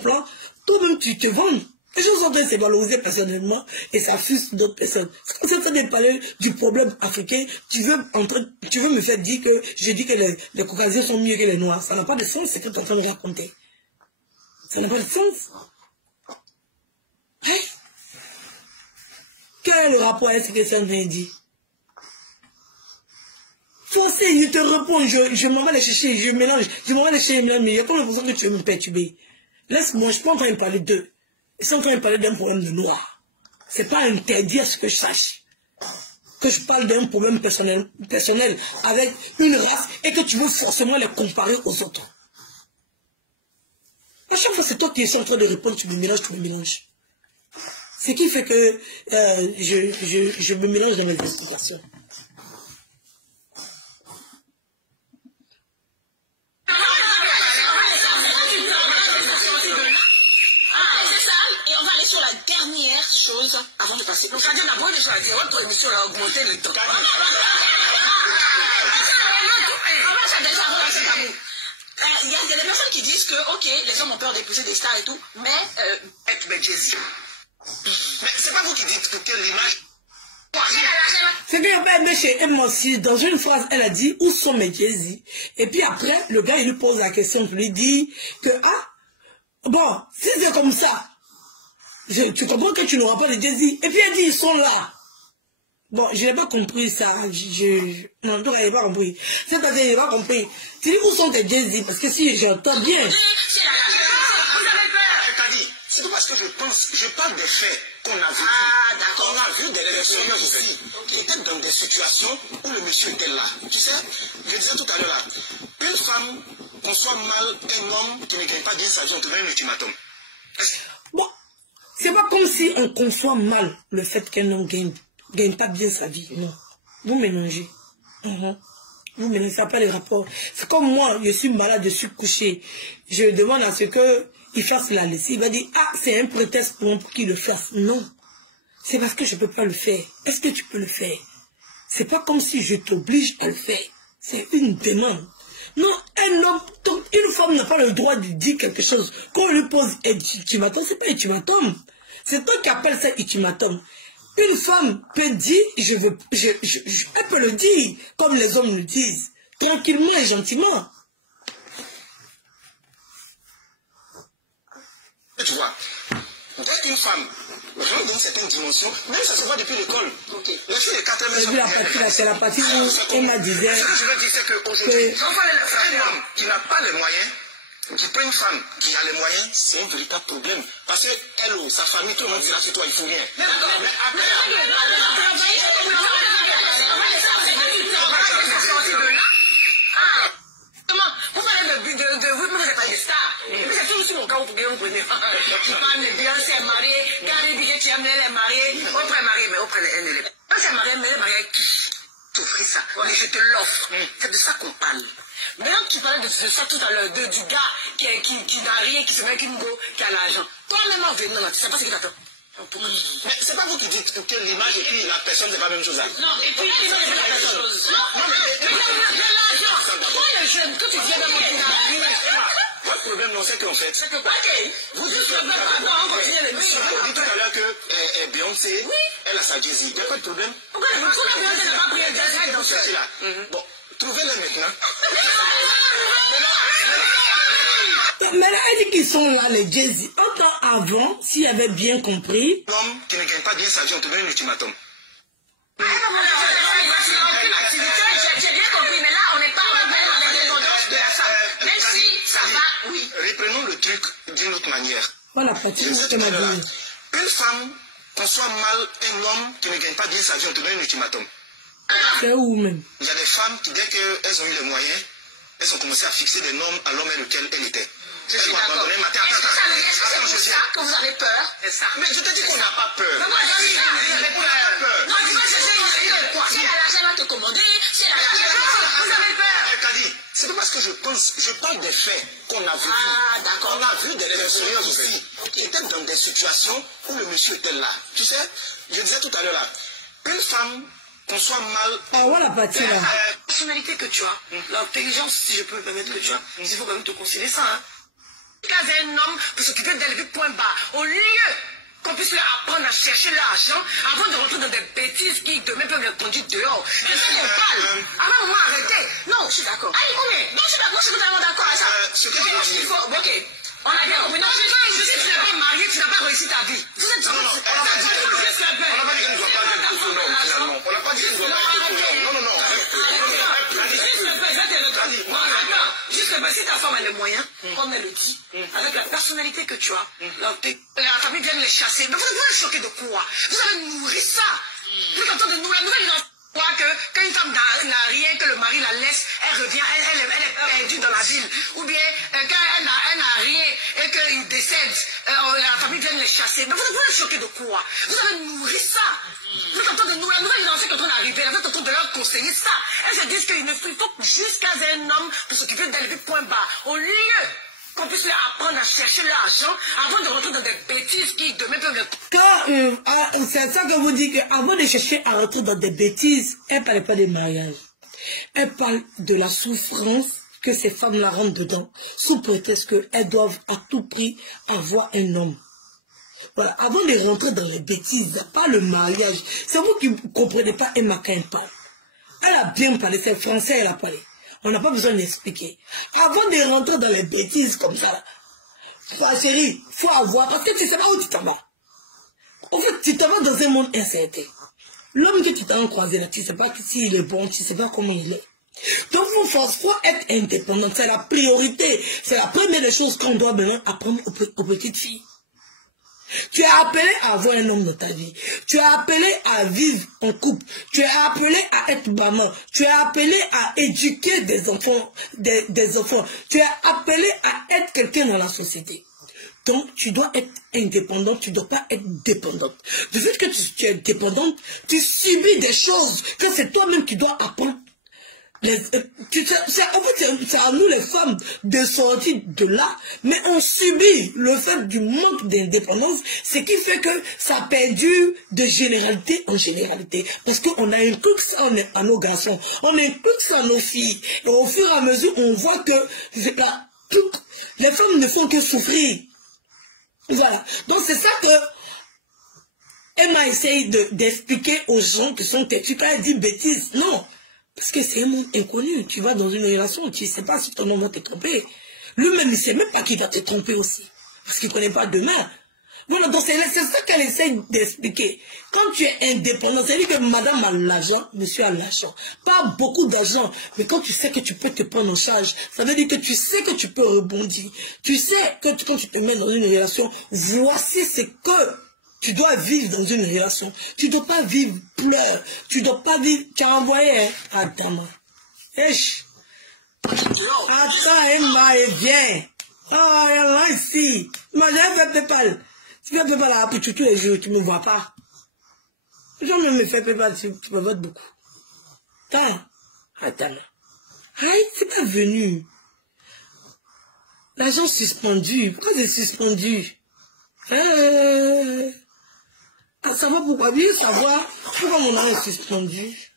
plan. Toi-même, tu te vends. Les gens sont en train de se valoriser personnellement et ça frustre d'autres personnes. C'est comme ça que tu parler du problème africain. Tu veux me faire dire que je dis que les Caucasiens sont mieux que les Noirs. Ça n'a pas de sens, c'est ce que tu es en train de raconter. Ça n'a pas de sens. Hein? Quel est le rapport avec ce que tu es en train de dire? Forcé, il te répond, je m'en vais les chercher, je mélange, je m'en vais les chercher, mais il y a pas l'impression que tu veux me perturber. Laisse-moi, je peux encore me parler d'eux. Ils sont en train de parler d'un problème de noir. C'est pas interdit à ce que je sache. Que je parle d'un problème personnel avec une race et que tu veux forcément les comparer aux autres. À chaque fois, c'est toi qui es en train de répondre, tu me mélanges. Ce qui fait que je me mélange dans mes explications. Avant de passer. Donc, ça dit, d'abord, votre émission a augmenté le temps. Il y a des personnes qui disent que, ok, les hommes ont peur d'épouser des stars et tout, mais Jay-Z. Mais c'est pas vous qui dites que l'image. C'est qu'il n'y a pas aimé chez Emma aussi. Dans une phrase, elle a dit où sont mes Jay-Z? Et puis après, le gars, il lui pose la question, il lui dit que, bon, si c'est comme ça, tu comprends que tu n'auras pas de Jay-Z. Et puis elle dit, ils sont là. Bon, je n'ai pas compris ça. Non, donc elle n'a pas compris. C'est-à-dire, je n'ai pas compris. Tu dis, où sont tes Jay-Z? Parce que si j'entends bien. C'est pas parce que je parle des faits qu'on a vu. Ah, d'accord. On a vu des personnes ici qui étaient dans des situations où le monsieur était là. Tu sais, je disais tout à l'heure là, une femme conçoit mal un homme qui ne gagne pas bien sa vie, on te met un ultimatum. Bon, c'est pas comme si on conçoit mal le fait qu'un homme gagne pas bien sa vie. Non. Vous mélangez. Vous mélangez, ça n'a pas les rapports. C'est comme moi, je suis malade, je suis couché. Je demande à ce que il fasse la lessive. Il va dire, c'est un prétexte pour qu'il le fasse. Non. C'est parce que je ne peux pas le faire. Est-ce que tu peux le faire? C'est pas comme si je t'oblige à le faire. C'est une demande. Non, un homme, une femme n'a pas le droit de dire quelque chose. Quand on lui pose ultimatum, c'est pas ultimatum. C'est toi qui appelles ça ultimatum. Une femme peut dire, elle peut le dire, comme les hommes le disent, tranquillement et gentiment. Tu vois, dès qu'une femme rentre dans une certaine dimension, même ça se voit depuis l'école. Okay. Les filles de 4 ans, c'est la partie où Emma disait. Ce que je veux dire, c'est qu'aujourd'hui, un homme qui n'a pas les moyens, qui prend une femme qui a les moyens, c'est un véritable problème. Parce que elle ou sa famille, tout le monde sera sur toi, il ne faut rien. Beyoncé est mariée, Gary dit que tu aimes elle est mariée, auprès mariée, mais auprès elle est. Quand c'est mariée, mais elle est mariée avec qui? T'offres ça, mais je te l'offre. C'est de ça qu'on parle. Maintenant, tu parlais de ça tout à l'heure, du gars qui n'a rien, qui se met avec une go, qui a l'argent. Toi-même, en venant, tu sais pas ce qui t'attend. Mais c'est pas vous qui dites que l'image et puis la personne, c'est pas la même chose. Non, et puis l'image c'est la même chose. Non, mais l'argent. Toi, le jeune, quand tu viens dans mon pays, votre problème, non, c'est qu'en fait, vous dites tout à l'heure que Beyoncé, elle a sa Jay-Z. Il n'y a pas de problème. Pourquoi Beyoncé n'a pas pris un Jay-Z dans ce là? Bon, trouvez-le maintenant. Mais là, elle dit qu'ils sont là, les Jay-Z. Un temps avant, s'il avait bien compris. L'homme qui ne gagne pas bien sa vie, on te met un ultimatum. J'ai bien compris, mais là, on n'est pas avec les tendances de la femme. Même si ça va, oui. Reprenons le truc d'une autre manière. Voilà, Patrick, ce m'a dit. Une femme conçoit mal un homme qui ne gagne pas bien sa vie, on te met un ultimatum. C'est où même? Il y a des femmes qui, dès qu'elles ont eu les moyens, elles ont commencé à fixer des normes à l'homme avec lequel elle était. Je suis d'accord. Attends, c'est ça que vous avez peur. C'est ça. Mais je te dis qu'on n'a pas peur. Non, si elle a l'argent à te commander, si elle a l'argent, vous avez peur. C'est pas parce que je parle des faits qu'on a vus. Ah, d'accord. On a vu des personnes ici qui étaient dans des situations où le monsieur était là. Tu sais, je disais tout à l'heure là, une femme conçoit mal... Ah, voilà la partie là. La personnalité que tu as, l'intelligence, si je peux me permettre que tu as, il faut quand même te concéder ça. Hein. Quand un homme pour s'occuper d'élever point bas, au lieu qu'on puisse leur apprendre à chercher l'argent avant de rentrer dans des bêtises qui demain peuvent les conduire dehors. C'est ça qu'on parle. À un moment, arrêtez. Non, je suis d'accord. Allez, combien? Non, je suis d'accord, je suis totalement d'accord avec ça. Ce que je veux dire... Ok. On a bien compris. Non, je sais que tu n'es pas marié, tu n'as pas réussi ta vie. Vous êtes on n'a pas dit qu'il ne doit pas être autonome, finalement. On n'a pas dit qu'il ne doit pas être autonome. Non. Juste parce que si ta femme a les moyens, comme elle le dit, avec la personnalité que tu as, la famille vient les chasser. Mais vous êtes choqués de quoi? Vous avez nourri ça. Vous êtes en train de nourrir. La nouvelle croit que quand une femme n'a rien, que le mari la laisse, elle revient, elle est perdue dans la ville. Ou bien quand elle n'a rien et qu'il décède, la famille vient les chasser. Mais vous êtes choqués de quoi? Vous avez nourri ça. Vous êtes en train de nourrir. La nouvelle génération qui est en train d'arriver, vous êtes en train de leur conseiller ça. Elles se disent qu'il ne faut jusqu'à un homme pour s'occuper d'élever point bas. Au lieu qu'on puisse leur apprendre à chercher l'argent avant de rentrer dans des bêtises qui demain peuvent le... C'est ça que vous dites, qu'avant de chercher à rentrer dans des bêtises, elle ne parle pas de mariage. Elle parle de la souffrance que ces femmes-là rentrent dedans, sous prétexte qu'elles doivent à tout prix avoir un homme. Voilà, avant de rentrer dans les bêtises, pas le mariage. C'est vous qui ne comprenez pas Emma quand elle parle. Elle a bien parlé, c'est français, elle a parlé. On n'a pas besoin d'expliquer. Avant de rentrer dans les bêtises comme ça, chérie, il faut avoir, parce que tu ne sais pas où tu t'en vas. En fait, tu t'en vas dans un monde incertain. L'homme que tu t'en croisé là, tu ne sais pas s'il est bon, tu ne sais pas comment il est. Donc, il faut être indépendant. C'est la priorité. C'est la première des choses qu'on doit maintenant apprendre aux petites filles. Tu es appelé à avoir un homme dans ta vie. Tu es appelé à vivre en couple. Tu es appelé à être maman. Tu es appelé à éduquer des enfants. Des enfants. Tu es appelé à être quelqu'un dans la société. Donc, tu dois être indépendante. Tu ne dois pas être dépendante. Du fait que tu es dépendante, tu subis des choses que c'est toi-même qui dois apprendre. En fait, c'est à nous les femmes de sortir de là, mais on subit le fait du manque d'indépendance, ce qui fait que ça a perdu de généralité en généralité. Parce qu'on a inclus ça à nos garçons, on inclut ça à nos filles. Et au fur et à mesure, on voit que les femmes ne font que souffrir. Voilà. Donc c'est ça que Emma essaye d'expliquer aux gens qui sont têtus quand elle dit bêtises. Non. Parce que c'est un monde inconnu. Tu vas dans une relation, tu ne sais pas si ton homme va te tromper. Lui-même, il ne sait même pas qu'il va te tromper aussi. Parce qu'il ne connaît pas demain. Voilà, donc c'est ça qu'elle essaie d'expliquer. Quand tu es indépendant, c'est-à-dire que madame a l'argent, monsieur a l'argent. Pas beaucoup d'argent, mais quand tu sais que tu peux te prendre en charge, ça veut dire que tu sais que tu peux rebondir. Tu sais que quand tu te mets dans une relation, voici ce que tu dois vivre dans une relation. Tu ne dois pas vivre pleurs. Tu ne dois pas vivre... Tu as envoyé, hein? Attends-moi. Attends, Emma, et viens. Oh, elle est là ici. Mais j'ai fait PayPal. Tu fais PayPal là pour tous les jours, tu ne me vois pas. Je me fais PayPal, tu me votes beaucoup. Attends. Aïe, c'est pas venu. L'argent suspendu. Pourquoi c'est suspendu? À savoir pourquoi, bien savoir pourquoi mon argent est suspendu.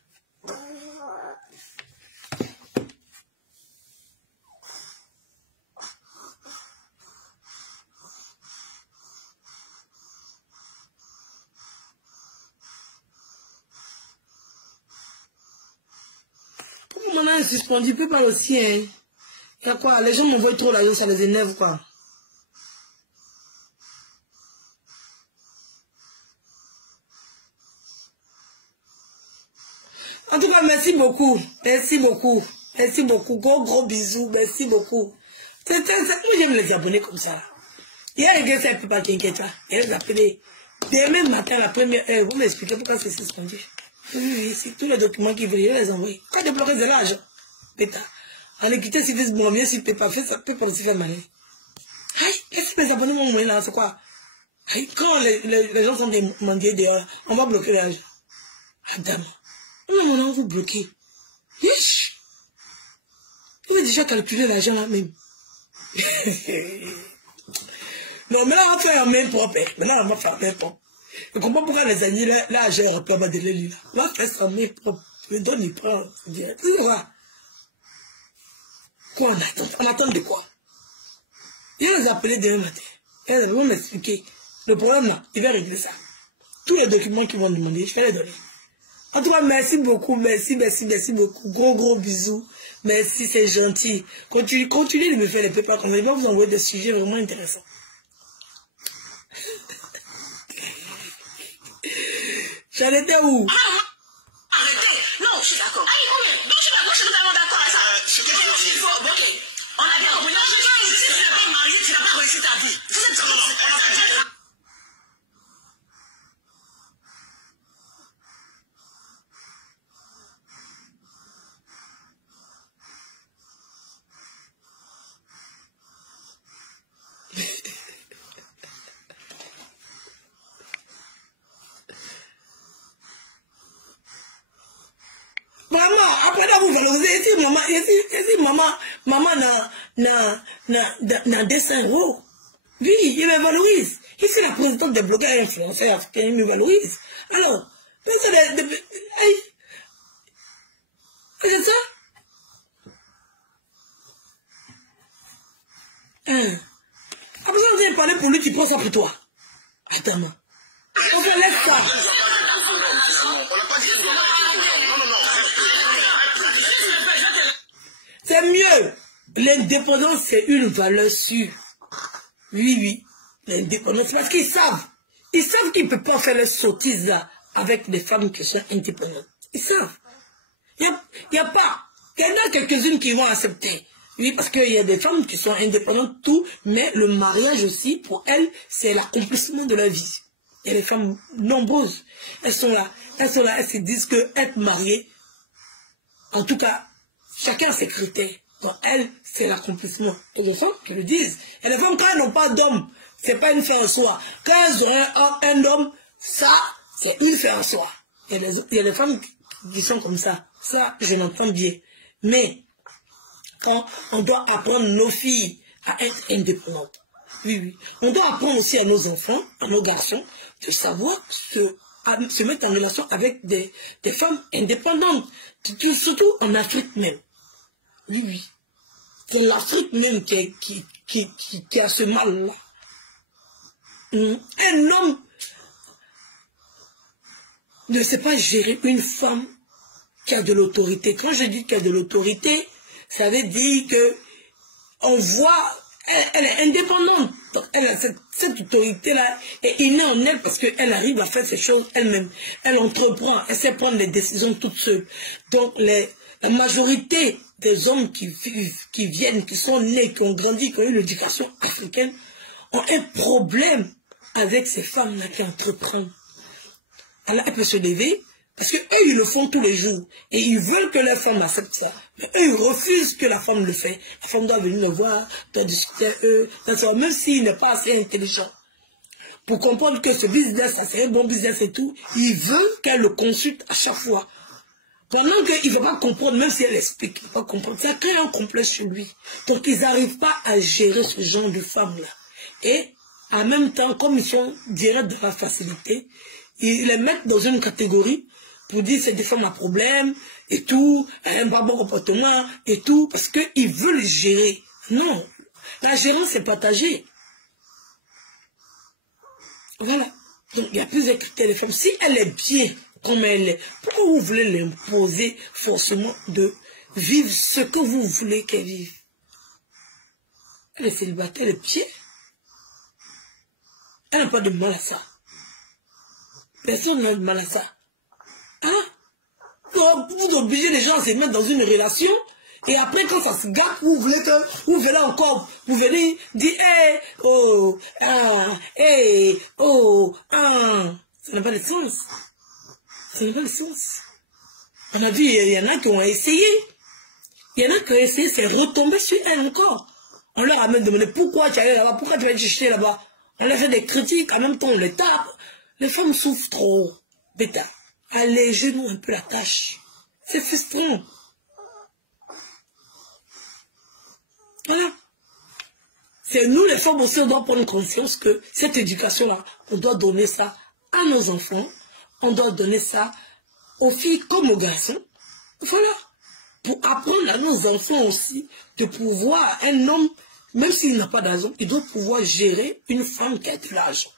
Pourquoi mon argent est suspendu? Il peut pas aussi, hein. Il y a quoi? Les gens m'envoient trop l'argent, ça les énerve, quoi. En tout cas, merci beaucoup. Merci beaucoup. Merci beaucoup. Gros bisous. Merci beaucoup. Moi, j'aime les abonnés comme ça. Il y a les gars, ça ne peut pas t'inquiéter. Il y a les appelés. Demain matin, la première heure, vous m'expliquez pourquoi c'est suspendu. Oui, c'est tous les documents qu'ils veulent, les envoyer. Quand débloquer de l'argent, pétard. En équité civile, bon, bien sûr, pas fait, ça peut pas aussi faire mal. Aïe, qu'est-ce que les abonnés m'ont envoyé là, c'est quoi? Aïe, quand les gens sont demandés dehors, on va bloquer l'argent. Adam. On va vous bloquer. Yesh. Tu veux déjà calculer l'argent là même. Non, mais là, on va faire un main propre. Maintenant, on va faire un main propre. Je comprends pourquoi les amis, là, j'ai un peu à de l'île. On va faire ça main propre. Le donne, il prend. Tu vois. Quoi on attend? On attend de quoi? Il va les appeler demain matin. Ils vont m'expliquer. Le problème là, il va régler ça. Tous les documents qu'ils vont demander, je vais les donner. En tout cas, merci beaucoup, merci beaucoup. Gros bisous. Merci, c'est gentil. Continuez de me faire les prépas comme ça. Il va vous envoyer des sujets vraiment intéressants. J'en étais où? Arrêtez. Non, je suis d'accord. Non, je suis d'accord, je suis totalement d'accord avec ça. Ce que je veux dire. Ok. On a bien compris. Si tu n'es pas marié, tu n'as pas réussi ta vie. Vous êtes Maman, après vous valoriser, si maman n'a dessin gros. Oui, il me valorise. Ici, la présidente des blogueurs influenceurs africains, il me valorise. Alors, c'est ça? Après ça, vous avez parlé pour lui, tu prends ça pour toi. Attends, moi. On va laisser ça. C'est mieux. L'indépendance, c'est une valeur sûre. Oui. L'indépendance, parce qu'ils savent. Ils savent qu'ils ne peuvent pas faire les sottises là avec des femmes qui sont indépendantes. Ils savent. Il y a pas. Il y en a quelques-unes qui vont accepter. Oui, parce qu'il y a des femmes qui sont indépendantes, tout, mais le mariage aussi, pour elles, c'est l'accomplissement de la vie. Il y a des femmes nombreuses. Elles sont là, elles se disent que être mariée, en tout cas, chacun a ses critères. Pour elles, c'est l'accomplissement. Il y a des femmes qui le disent. Et les femmes, quand elles n'ont pas d'homme, c'est pas une fin en soi. Quand elles ont un homme, ça, c'est une fin en soi. Il y a des femmes qui sont comme ça. Ça, je l'entends bien. Mais, quand on doit apprendre nos filles à être indépendantes. Oui. On doit apprendre aussi à nos enfants, à nos garçons, de savoir se mettre en relation avec des femmes indépendantes. Surtout en Afrique même. Oui. C'est l'Afrique même qui a ce mal-là. Un homme ne sait pas gérer une femme qui a de l'autorité. Quand je dis qu'il y a de l'autorité, ça veut dire que on voit, elle est indépendante. Donc elle a cette autorité-là est innée en elle parce qu'elle arrive à faire ces choses elle-même. Elle entreprend, elle sait prendre les décisions toute seule. Donc la majorité des hommes qui vivent, qui viennent, qui sont nés, qui ont grandi, qui ont eu l'éducation africaine, ont un problème avec ces femmes-là qui entreprennent. Alors elle peut se lever, parce qu'eux, ils le font tous les jours. Et ils veulent que la femme accepte ça. Mais eux, ils refusent que la femme le fait. La femme doit venir le voir, doit discuter avec eux, même s'il n'est pas assez intelligent. Pour comprendre que ce business, ça c'est un bon business et tout, ils veulent qu'elle le consulte à chaque fois. Pendant qu'il ne va pas comprendre, même si elle explique, il ne va pas comprendre. Ça crée un complexe chez lui. Donc ils n'arrivent pas à gérer ce genre de femmes-là. Et en même temps, comme ils sont directs dans la facilité, ils les mettent dans une catégorie pour dire c'est des femmes à problème et tout, un pas bon comportement et tout, parce qu'ils veulent gérer. Non, la gérance est partagée. Voilà. Donc il y a plusieurs critères des femmes. Si elle est bien comme elle est, pourquoi vous voulez l'imposer forcément de vivre ce que vous voulez qu'elle vive? Elle est célibataire, elle est bien. Elle n'a pas de mal à ça. Personne n'a de mal à ça. Hein? Vous obligez les gens à se mettre dans une relation et après quand ça se gâte, vous voulez que vous venez encore, vous venez dire hey, oh, ah, hey, oh, ah. Ça n'a pas de sens. Ça n'a pas de sens. On a vu, il y en a qui ont essayé. Il y en a qui ont essayé, c'est retomber sur elle encore. On leur a même demandé pourquoi tu es allé là-bas, pourquoi tu vas te chercher là-bas. On leur fait des critiques, en même temps on les tape. Les femmes souffrent trop. Bêta, allégez-nous un peu la tâche. C'est frustrant. c'est nous les femmes aussi, on doit prendre conscience que cette éducation-là, on doit donner ça à nos enfants, on doit donner ça aux filles comme aux garçons. Voilà. Pour apprendre à nos enfants aussi de pouvoir, un homme, même s'il n'a pas d'argent, il doit pouvoir gérer une femme qui a de l'argent.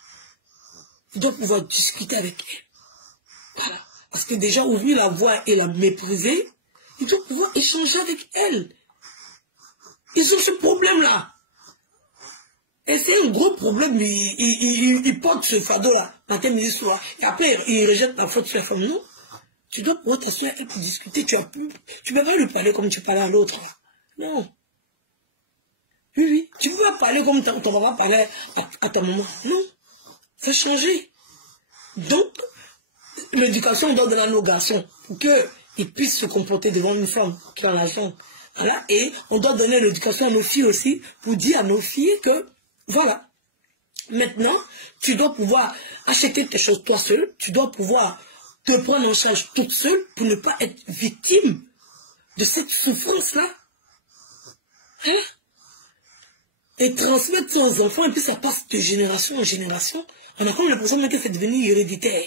Il doit pouvoir discuter avec elle. Voilà. Parce que déjà, ouvrir la voie et la mépriser, il doit pouvoir échanger avec elle. Ils ont ce problème-là. Et c'est un gros problème. Ils portent ce fardeau-là, matin, midi, soir. Et après, ils rejettent la faute sur la femme. Non. Tu dois pouvoir t'asseoir avec elle pour discuter. Tu peux pas lui parler comme tu parlais à l'autre. Non. Oui, oui. Tu peux pas parler comme ton papa parlait à ta maman. Non. C'est changer. Donc, l'éducation, on doit donner à nos garçons pour qu'ils puissent se comporter devant une femme qui a l'argent. Voilà. Et on doit donner l'éducation à nos filles aussi pour dire à nos filles que, voilà, maintenant, tu dois pouvoir acheter tes choses toi seul, tu dois pouvoir te prendre en charge toute seule pour ne pas être victime de cette souffrance-là. Hein? Et transmettre ça aux enfants, et puis ça passe de génération en génération. On a comme l'impression que c'est devenu héréditaire.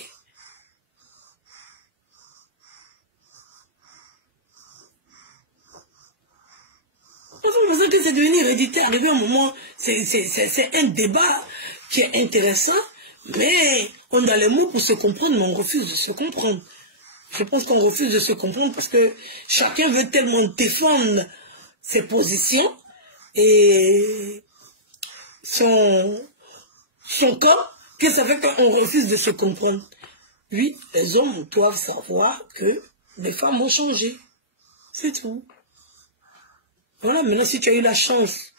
On a l'impression que c'est devenu héréditaire. Arrivé un moment, c'est un débat qui est intéressant, mais on a les mots pour se comprendre, mais on refuse de se comprendre. Je pense qu'on refuse de se comprendre parce que chacun veut tellement défendre ses positions et son corps que ça fait qu'on refuse de se comprendre. Oui, les hommes doivent savoir que les femmes ont changé. C'est tout. Voilà, maintenant si tu as eu la chance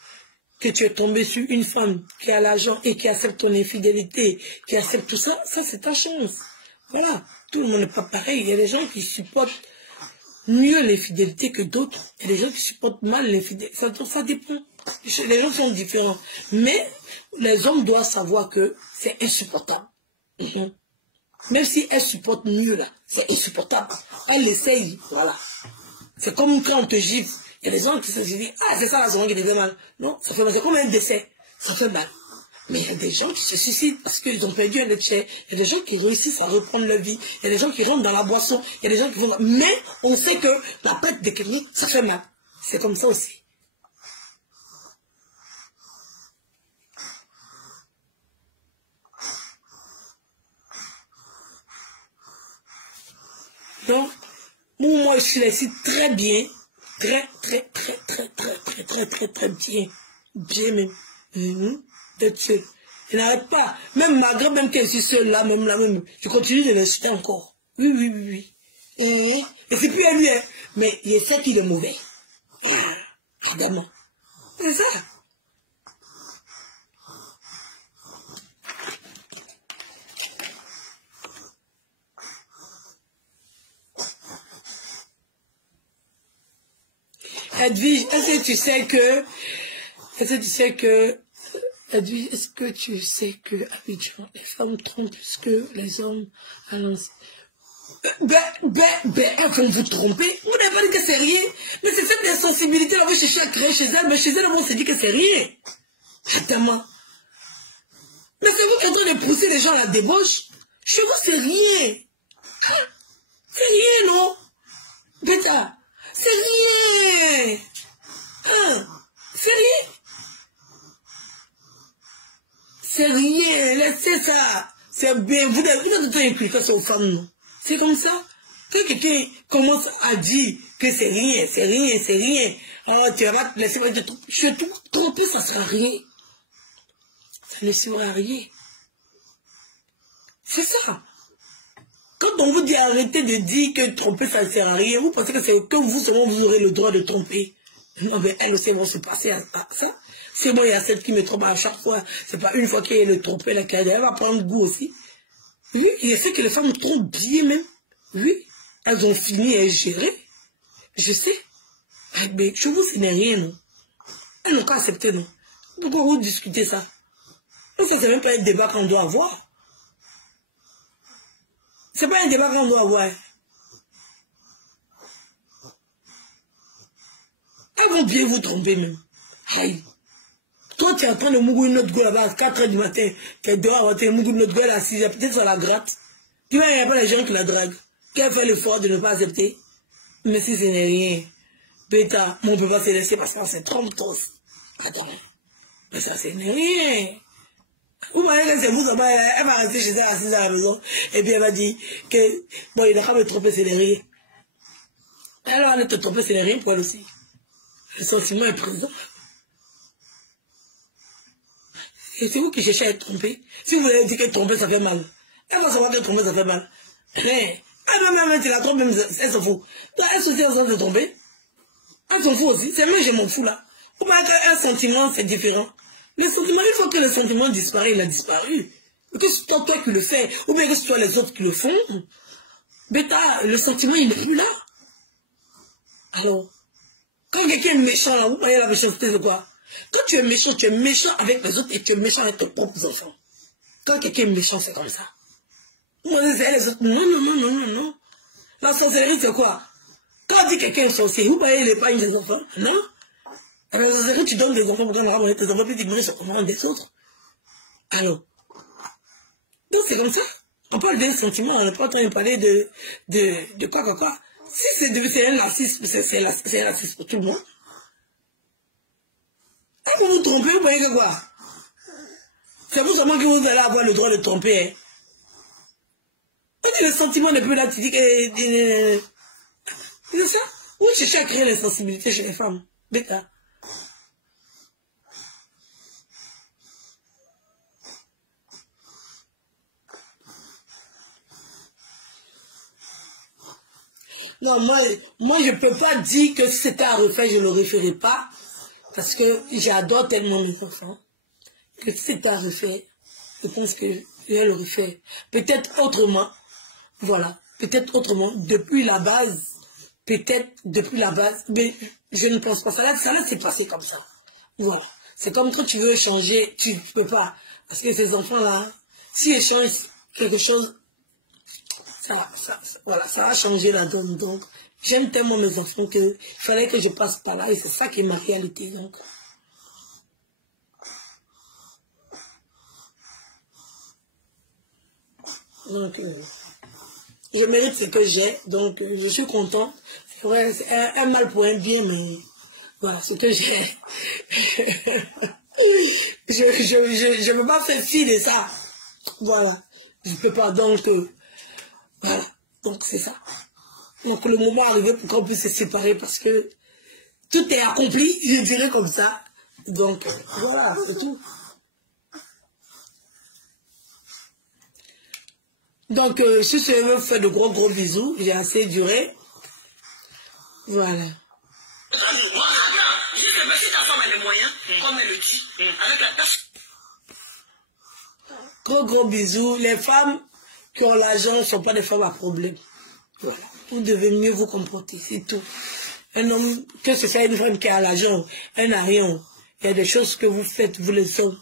que tu es tombé sur une femme qui a l'argent et qui accepte ton infidélité, qui accepte tout ça, ça c'est ta chance. Voilà, tout le monde n'est pas pareil. Il y a des gens qui supportent mieux l'infidélité que d'autres. Il y a des gens qui supportent mal l'infidélité. Ça dépend. Les gens sont différents. Mais les hommes doivent savoir que c'est insupportable. Même si elle supporte mieux là, c'est insupportable. Elle essaye, voilà. C'est comme quand on te gifle. Il y a des gens qui se disent, ah, c'est ça la seconde qui devait mal. Non, ça fait mal. C'est comme un décès. Ça fait mal. Mais il y a des gens qui se suicident parce qu'ils ont perdu un être cher. Il y a des gens qui réussissent à reprendre leur vie. Il y a des gens qui rentrent dans la boisson. Il y a des gens qui vont... Mais on sait que la perte de quelqu'un, ça fait mal. C'est comme ça aussi. Donc, moi, je suis ici très bien. Très bien. Bien même. D'être seul. Je n'arrête pas. Même malgré même qu'elle soit seule là, même là, même. Je continue de l'inciter encore. Oui. Et c'est plus à lui, hein. Mais il sait qu'il est mauvais. Adamant. C'est ça. Edwige, est-ce que tu sais que Abidjan, les femmes trompent plus que les hommes à l'ancienne? Elles vont vous tromper. Vous n'avez pas dit que c'est rien. Mais c'est cette insensibilité là, vous cherchez à créer chez elles, mais chez elles, on se dit que c'est rien. Attends. Mais c'est vous qui êtes en train de pousser les gens à la débauche. Chez vous, c'est rien. C'est rien, non? Bêta. C'est rien. C'est rien. C'est rien. Laissez ça. C'est bien. Vous devez tout le temps impliquer ça aux femmes, non? C'est comme ça. Quand quelqu'un commence à dire que c'est rien. Oh, tu vas pas te laisser te tromper. Je suis trompé, ça ne sert à rien. Ça ne sert à rien. C'est ça. Quand on vous dit arrêtez de dire que tromper ça ne sert à rien, vous pensez que c'est que vous seulement vous aurez le droit de tromper. Non, mais elles aussi vont se passer à ça. C'est moi, il y a celle qui me trompe à chaque fois. C'est pas une fois qu'elle est le trompé, elle va prendre goût aussi. Oui, je sais que les femmes trompent bien même. Oui, elles ont fini à gérer. Je sais. Mais chez vous, ce n'est rien, non. Elles n'ont qu'à accepter, non. Pourquoi vous discutez ça? Ça, c'est même pas un débat qu'on doit avoir. C'est pas un débat qu'on doit avoir. Elles vont bien vous tromper même. Aïe. Toi, tu es en train de mourir une autre gueule là-bas à 4 h du matin. Tu es dehors, tu es mourir une autre gueule à 6 h, peut-être sur la gratte. Tu vois, il n'y a pas les gens qui la draguent. Qui a fait l'effort de ne pas accepter. Mais si ce n'est rien, bêta, on ne peut pas se laisser parce qu'on se trompe tous. Attends. Mais ça, ce n'est rien. Vous voyez que c'est vous, elle va rester chez elle assise à la maison. Et puis elle va dire que, bon, il n'a pas me tromper, c'est les rien. Alors, elle te tromper, c'est les rien pour elle aussi. Le sentiment est présent. Et c'est vous qui cherchez à être trompé. Si vous voulez dire que tromper, ça fait mal. Elle va savoir que tromper, ça fait mal. Mais, elle tu la trompes, même, elle s'en fout. Là, elle aussi, elle s'en fait tromper. Elle s'en fout aussi. C'est moi, je m'en fous là. Vous voyez qu'un sentiment, c'est différent. Les sentiments, une fois que le sentiment disparaît, il a disparu. Et que c'est toi qui le fais, ou bien que c'est toi les autres qui le font. Bêta, le sentiment, il n'est plus là. Alors, quand quelqu'un est méchant, là, vous voyez la méchanceté de quoi? Quand tu es méchant avec les autres et tu es méchant avec tes propres enfants. Quand quelqu'un est méchant, c'est comme ça. Vous voyez, les autres, non. La sorcellerie, c'est quoi? Quand on dit quelqu'un est sorcier, vous voyez l'épargne des enfants? Non. La sorcellerie, tu donnes des enfants pour qu'on ramène tes enfants, puis tu sur comment des autres. Alors. Donc, c'est comme ça. On parle des sentiments, on n'est pas en train de parler de quoi. Si c'est un narcissisme, c'est un narcissisme pour tout le monde. Et vous vous trompez, vous voyez que quoi? C'est vous seulement que vous allez avoir le droit de tromper. Hein. On dit le sentiment n'est plus là, tu dis que... C'est ça? Vous cherchez à créer l'insensibilité chez les femmes. Bêta. Non, moi je ne peux pas dire que si c'était à refaire, je ne le referai pas. Parce que j'adore tellement mes enfants. Que si c'était à refaire, je pense que je vais le refaire. Peut-être autrement. Voilà. Peut-être autrement. Depuis la base. Peut-être depuis la base. Mais je ne pense pas. Ça là c'est passé comme ça. Voilà. C'est comme quand tu veux changer, tu ne peux pas. Parce que ces enfants-là, s'ils changent quelque chose, voilà, ça va changer la donne. Donc, j'aime tellement mes enfants qu'il fallait que je passe par là. Et c'est ça qui est ma réalité. Donc je mérite ce que j'ai. Donc, je suis content. C'est vrai, c'est un mal pour un bien, mais voilà, ce que j'ai. Je ne peux pas faire fi de ça. Voilà. Je ne peux pas. Donc, voilà. Donc, c'est ça. Donc, le moment est arrivé pour qu'on puisse se séparer parce que tout est accompli, je dirais comme ça. Donc, voilà, c'est tout. Donc, si je veux faire de gros bisous, j'ai assez duré. Voilà. Moi, je sais pas si ta femme a les moyens, comme elle le dit, avec la tâche. Gros bisous. Les femmes qui ont l'argent ne sont pas des femmes à problème. Voilà. Vous devez mieux vous comporter, c'est tout. Un homme, que ce soit une femme qui a l'argent, elle n'a rien. Il y a des choses que vous faites, vous les hommes,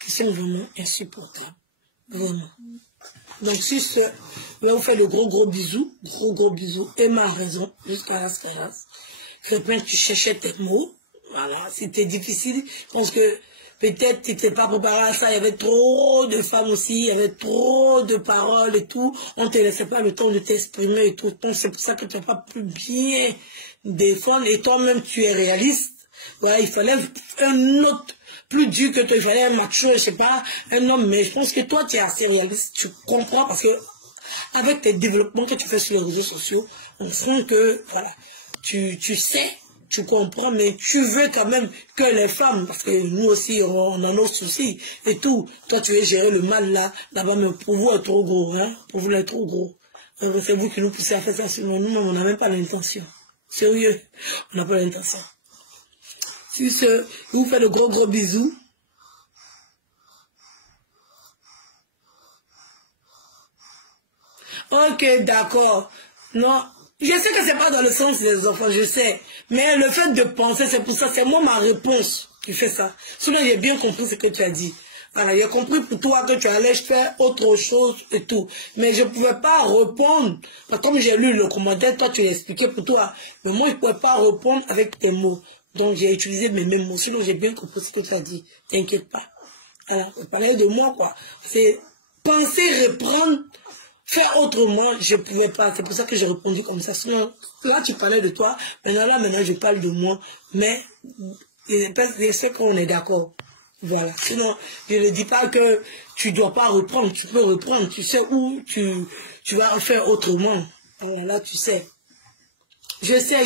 qui sont vraiment insupportables. Vraiment. Donc, si je vais vous faire de gros bisous, gros bisous, Emma a raison, jusqu'à la séance. Crépin, tu cherchais tes mots, voilà, c'était difficile, je pense que peut-être tu n'étais pas préparé à ça, il y avait trop de femmes aussi, il y avait trop de paroles et tout, on ne te laissait pas le temps de t'exprimer et tout, donc c'est pour ça que tu n'as pas pu bien défendre, et toi-même tu es réaliste, voilà, il fallait un autre plus dur que toi, il fallait un macho, je sais pas, un homme, mais je pense que toi, tu es assez réaliste, tu comprends, parce que avec tes développements que tu fais sur les réseaux sociaux, on sent que, voilà, tu sais, tu comprends, mais tu veux quand même que les femmes, parce que nous aussi, on a nos soucis et tout, toi, tu veux gérer le mal là-bas, mais pour vous, être trop gros, hein, pour vous, être trop gros. C'est vous qui nous poussez à faire ça, sinon nous-mêmes, on n'a même pas l'intention. Sérieux, on n'a pas l'intention. Si je vous fais de gros bisous. Ok, d'accord. Non, je sais que c'est pas dans le sens des enfants, je sais. Mais le fait de penser, c'est pour ça, c'est moi ma réponse qui fait ça. Sinon, j'ai bien compris ce que tu as dit. Voilà, j'ai compris pour toi que tu allais faire autre chose et tout. Mais je ne pouvais pas répondre. Parce que comme j'ai lu le commentaire, toi tu l'expliquais pour toi. Mais moi, je ne pouvais pas répondre avec tes mots. Donc, j'ai utilisé mes mêmes mots. Sinon, j'ai bien compris ce que tu as dit. T'inquiète pas. Voilà. On parlait de moi, quoi. C'est penser, reprendre, faire autrement, je ne pouvais pas. C'est pour ça que j'ai répondu comme ça. Sinon, là, tu parlais de toi. Maintenant, je parle de moi. Mais, c'est ce qu'on est d'accord. Voilà. Sinon, je ne dis pas que tu ne dois pas reprendre. Tu peux reprendre. Tu sais où tu vas faire autrement. Alors là, tu sais. Je sais.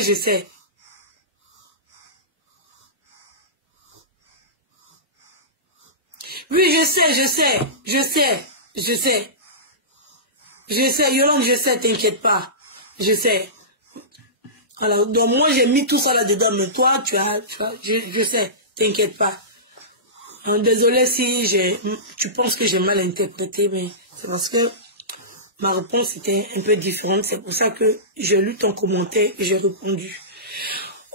Oui, je sais. Yolande, je sais, t'inquiète pas. Je sais. Alors, donc moi, j'ai mis tout ça là-dedans, mais toi, je sais, t'inquiète pas. Désolé si tu penses que j'ai mal interprété, mais c'est parce que ma réponse était un peu différente. C'est pour ça que j'ai lu ton commentaire et j'ai répondu.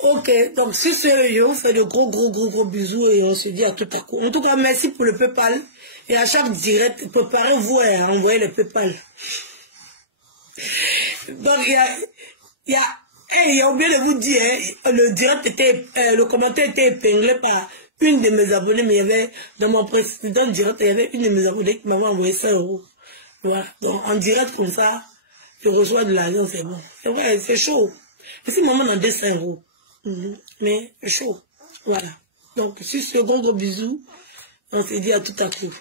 Ok, donc si c'est je vous fais de gros bisous et on se dit à tout à coup. En tout cas, merci pour le PayPal. Et à chaque direct, préparez-vous à envoyer le PayPal. Donc, il y a oublié de vous dire, le direct était, le commentaire était épinglé par une de mes abonnés, mais il y avait, dans mon précédent direct, il y avait une de mes abonnés qui m'avait envoyé 100 €. Voilà. Donc, en direct comme ça, je reçois de l'argent, c'est bon. C'est vrai, c'est chaud. Mais si maman en a 5 €. Mais chaud. Voilà. Donc, sur ce gros bisous, on se dit à tout à coup.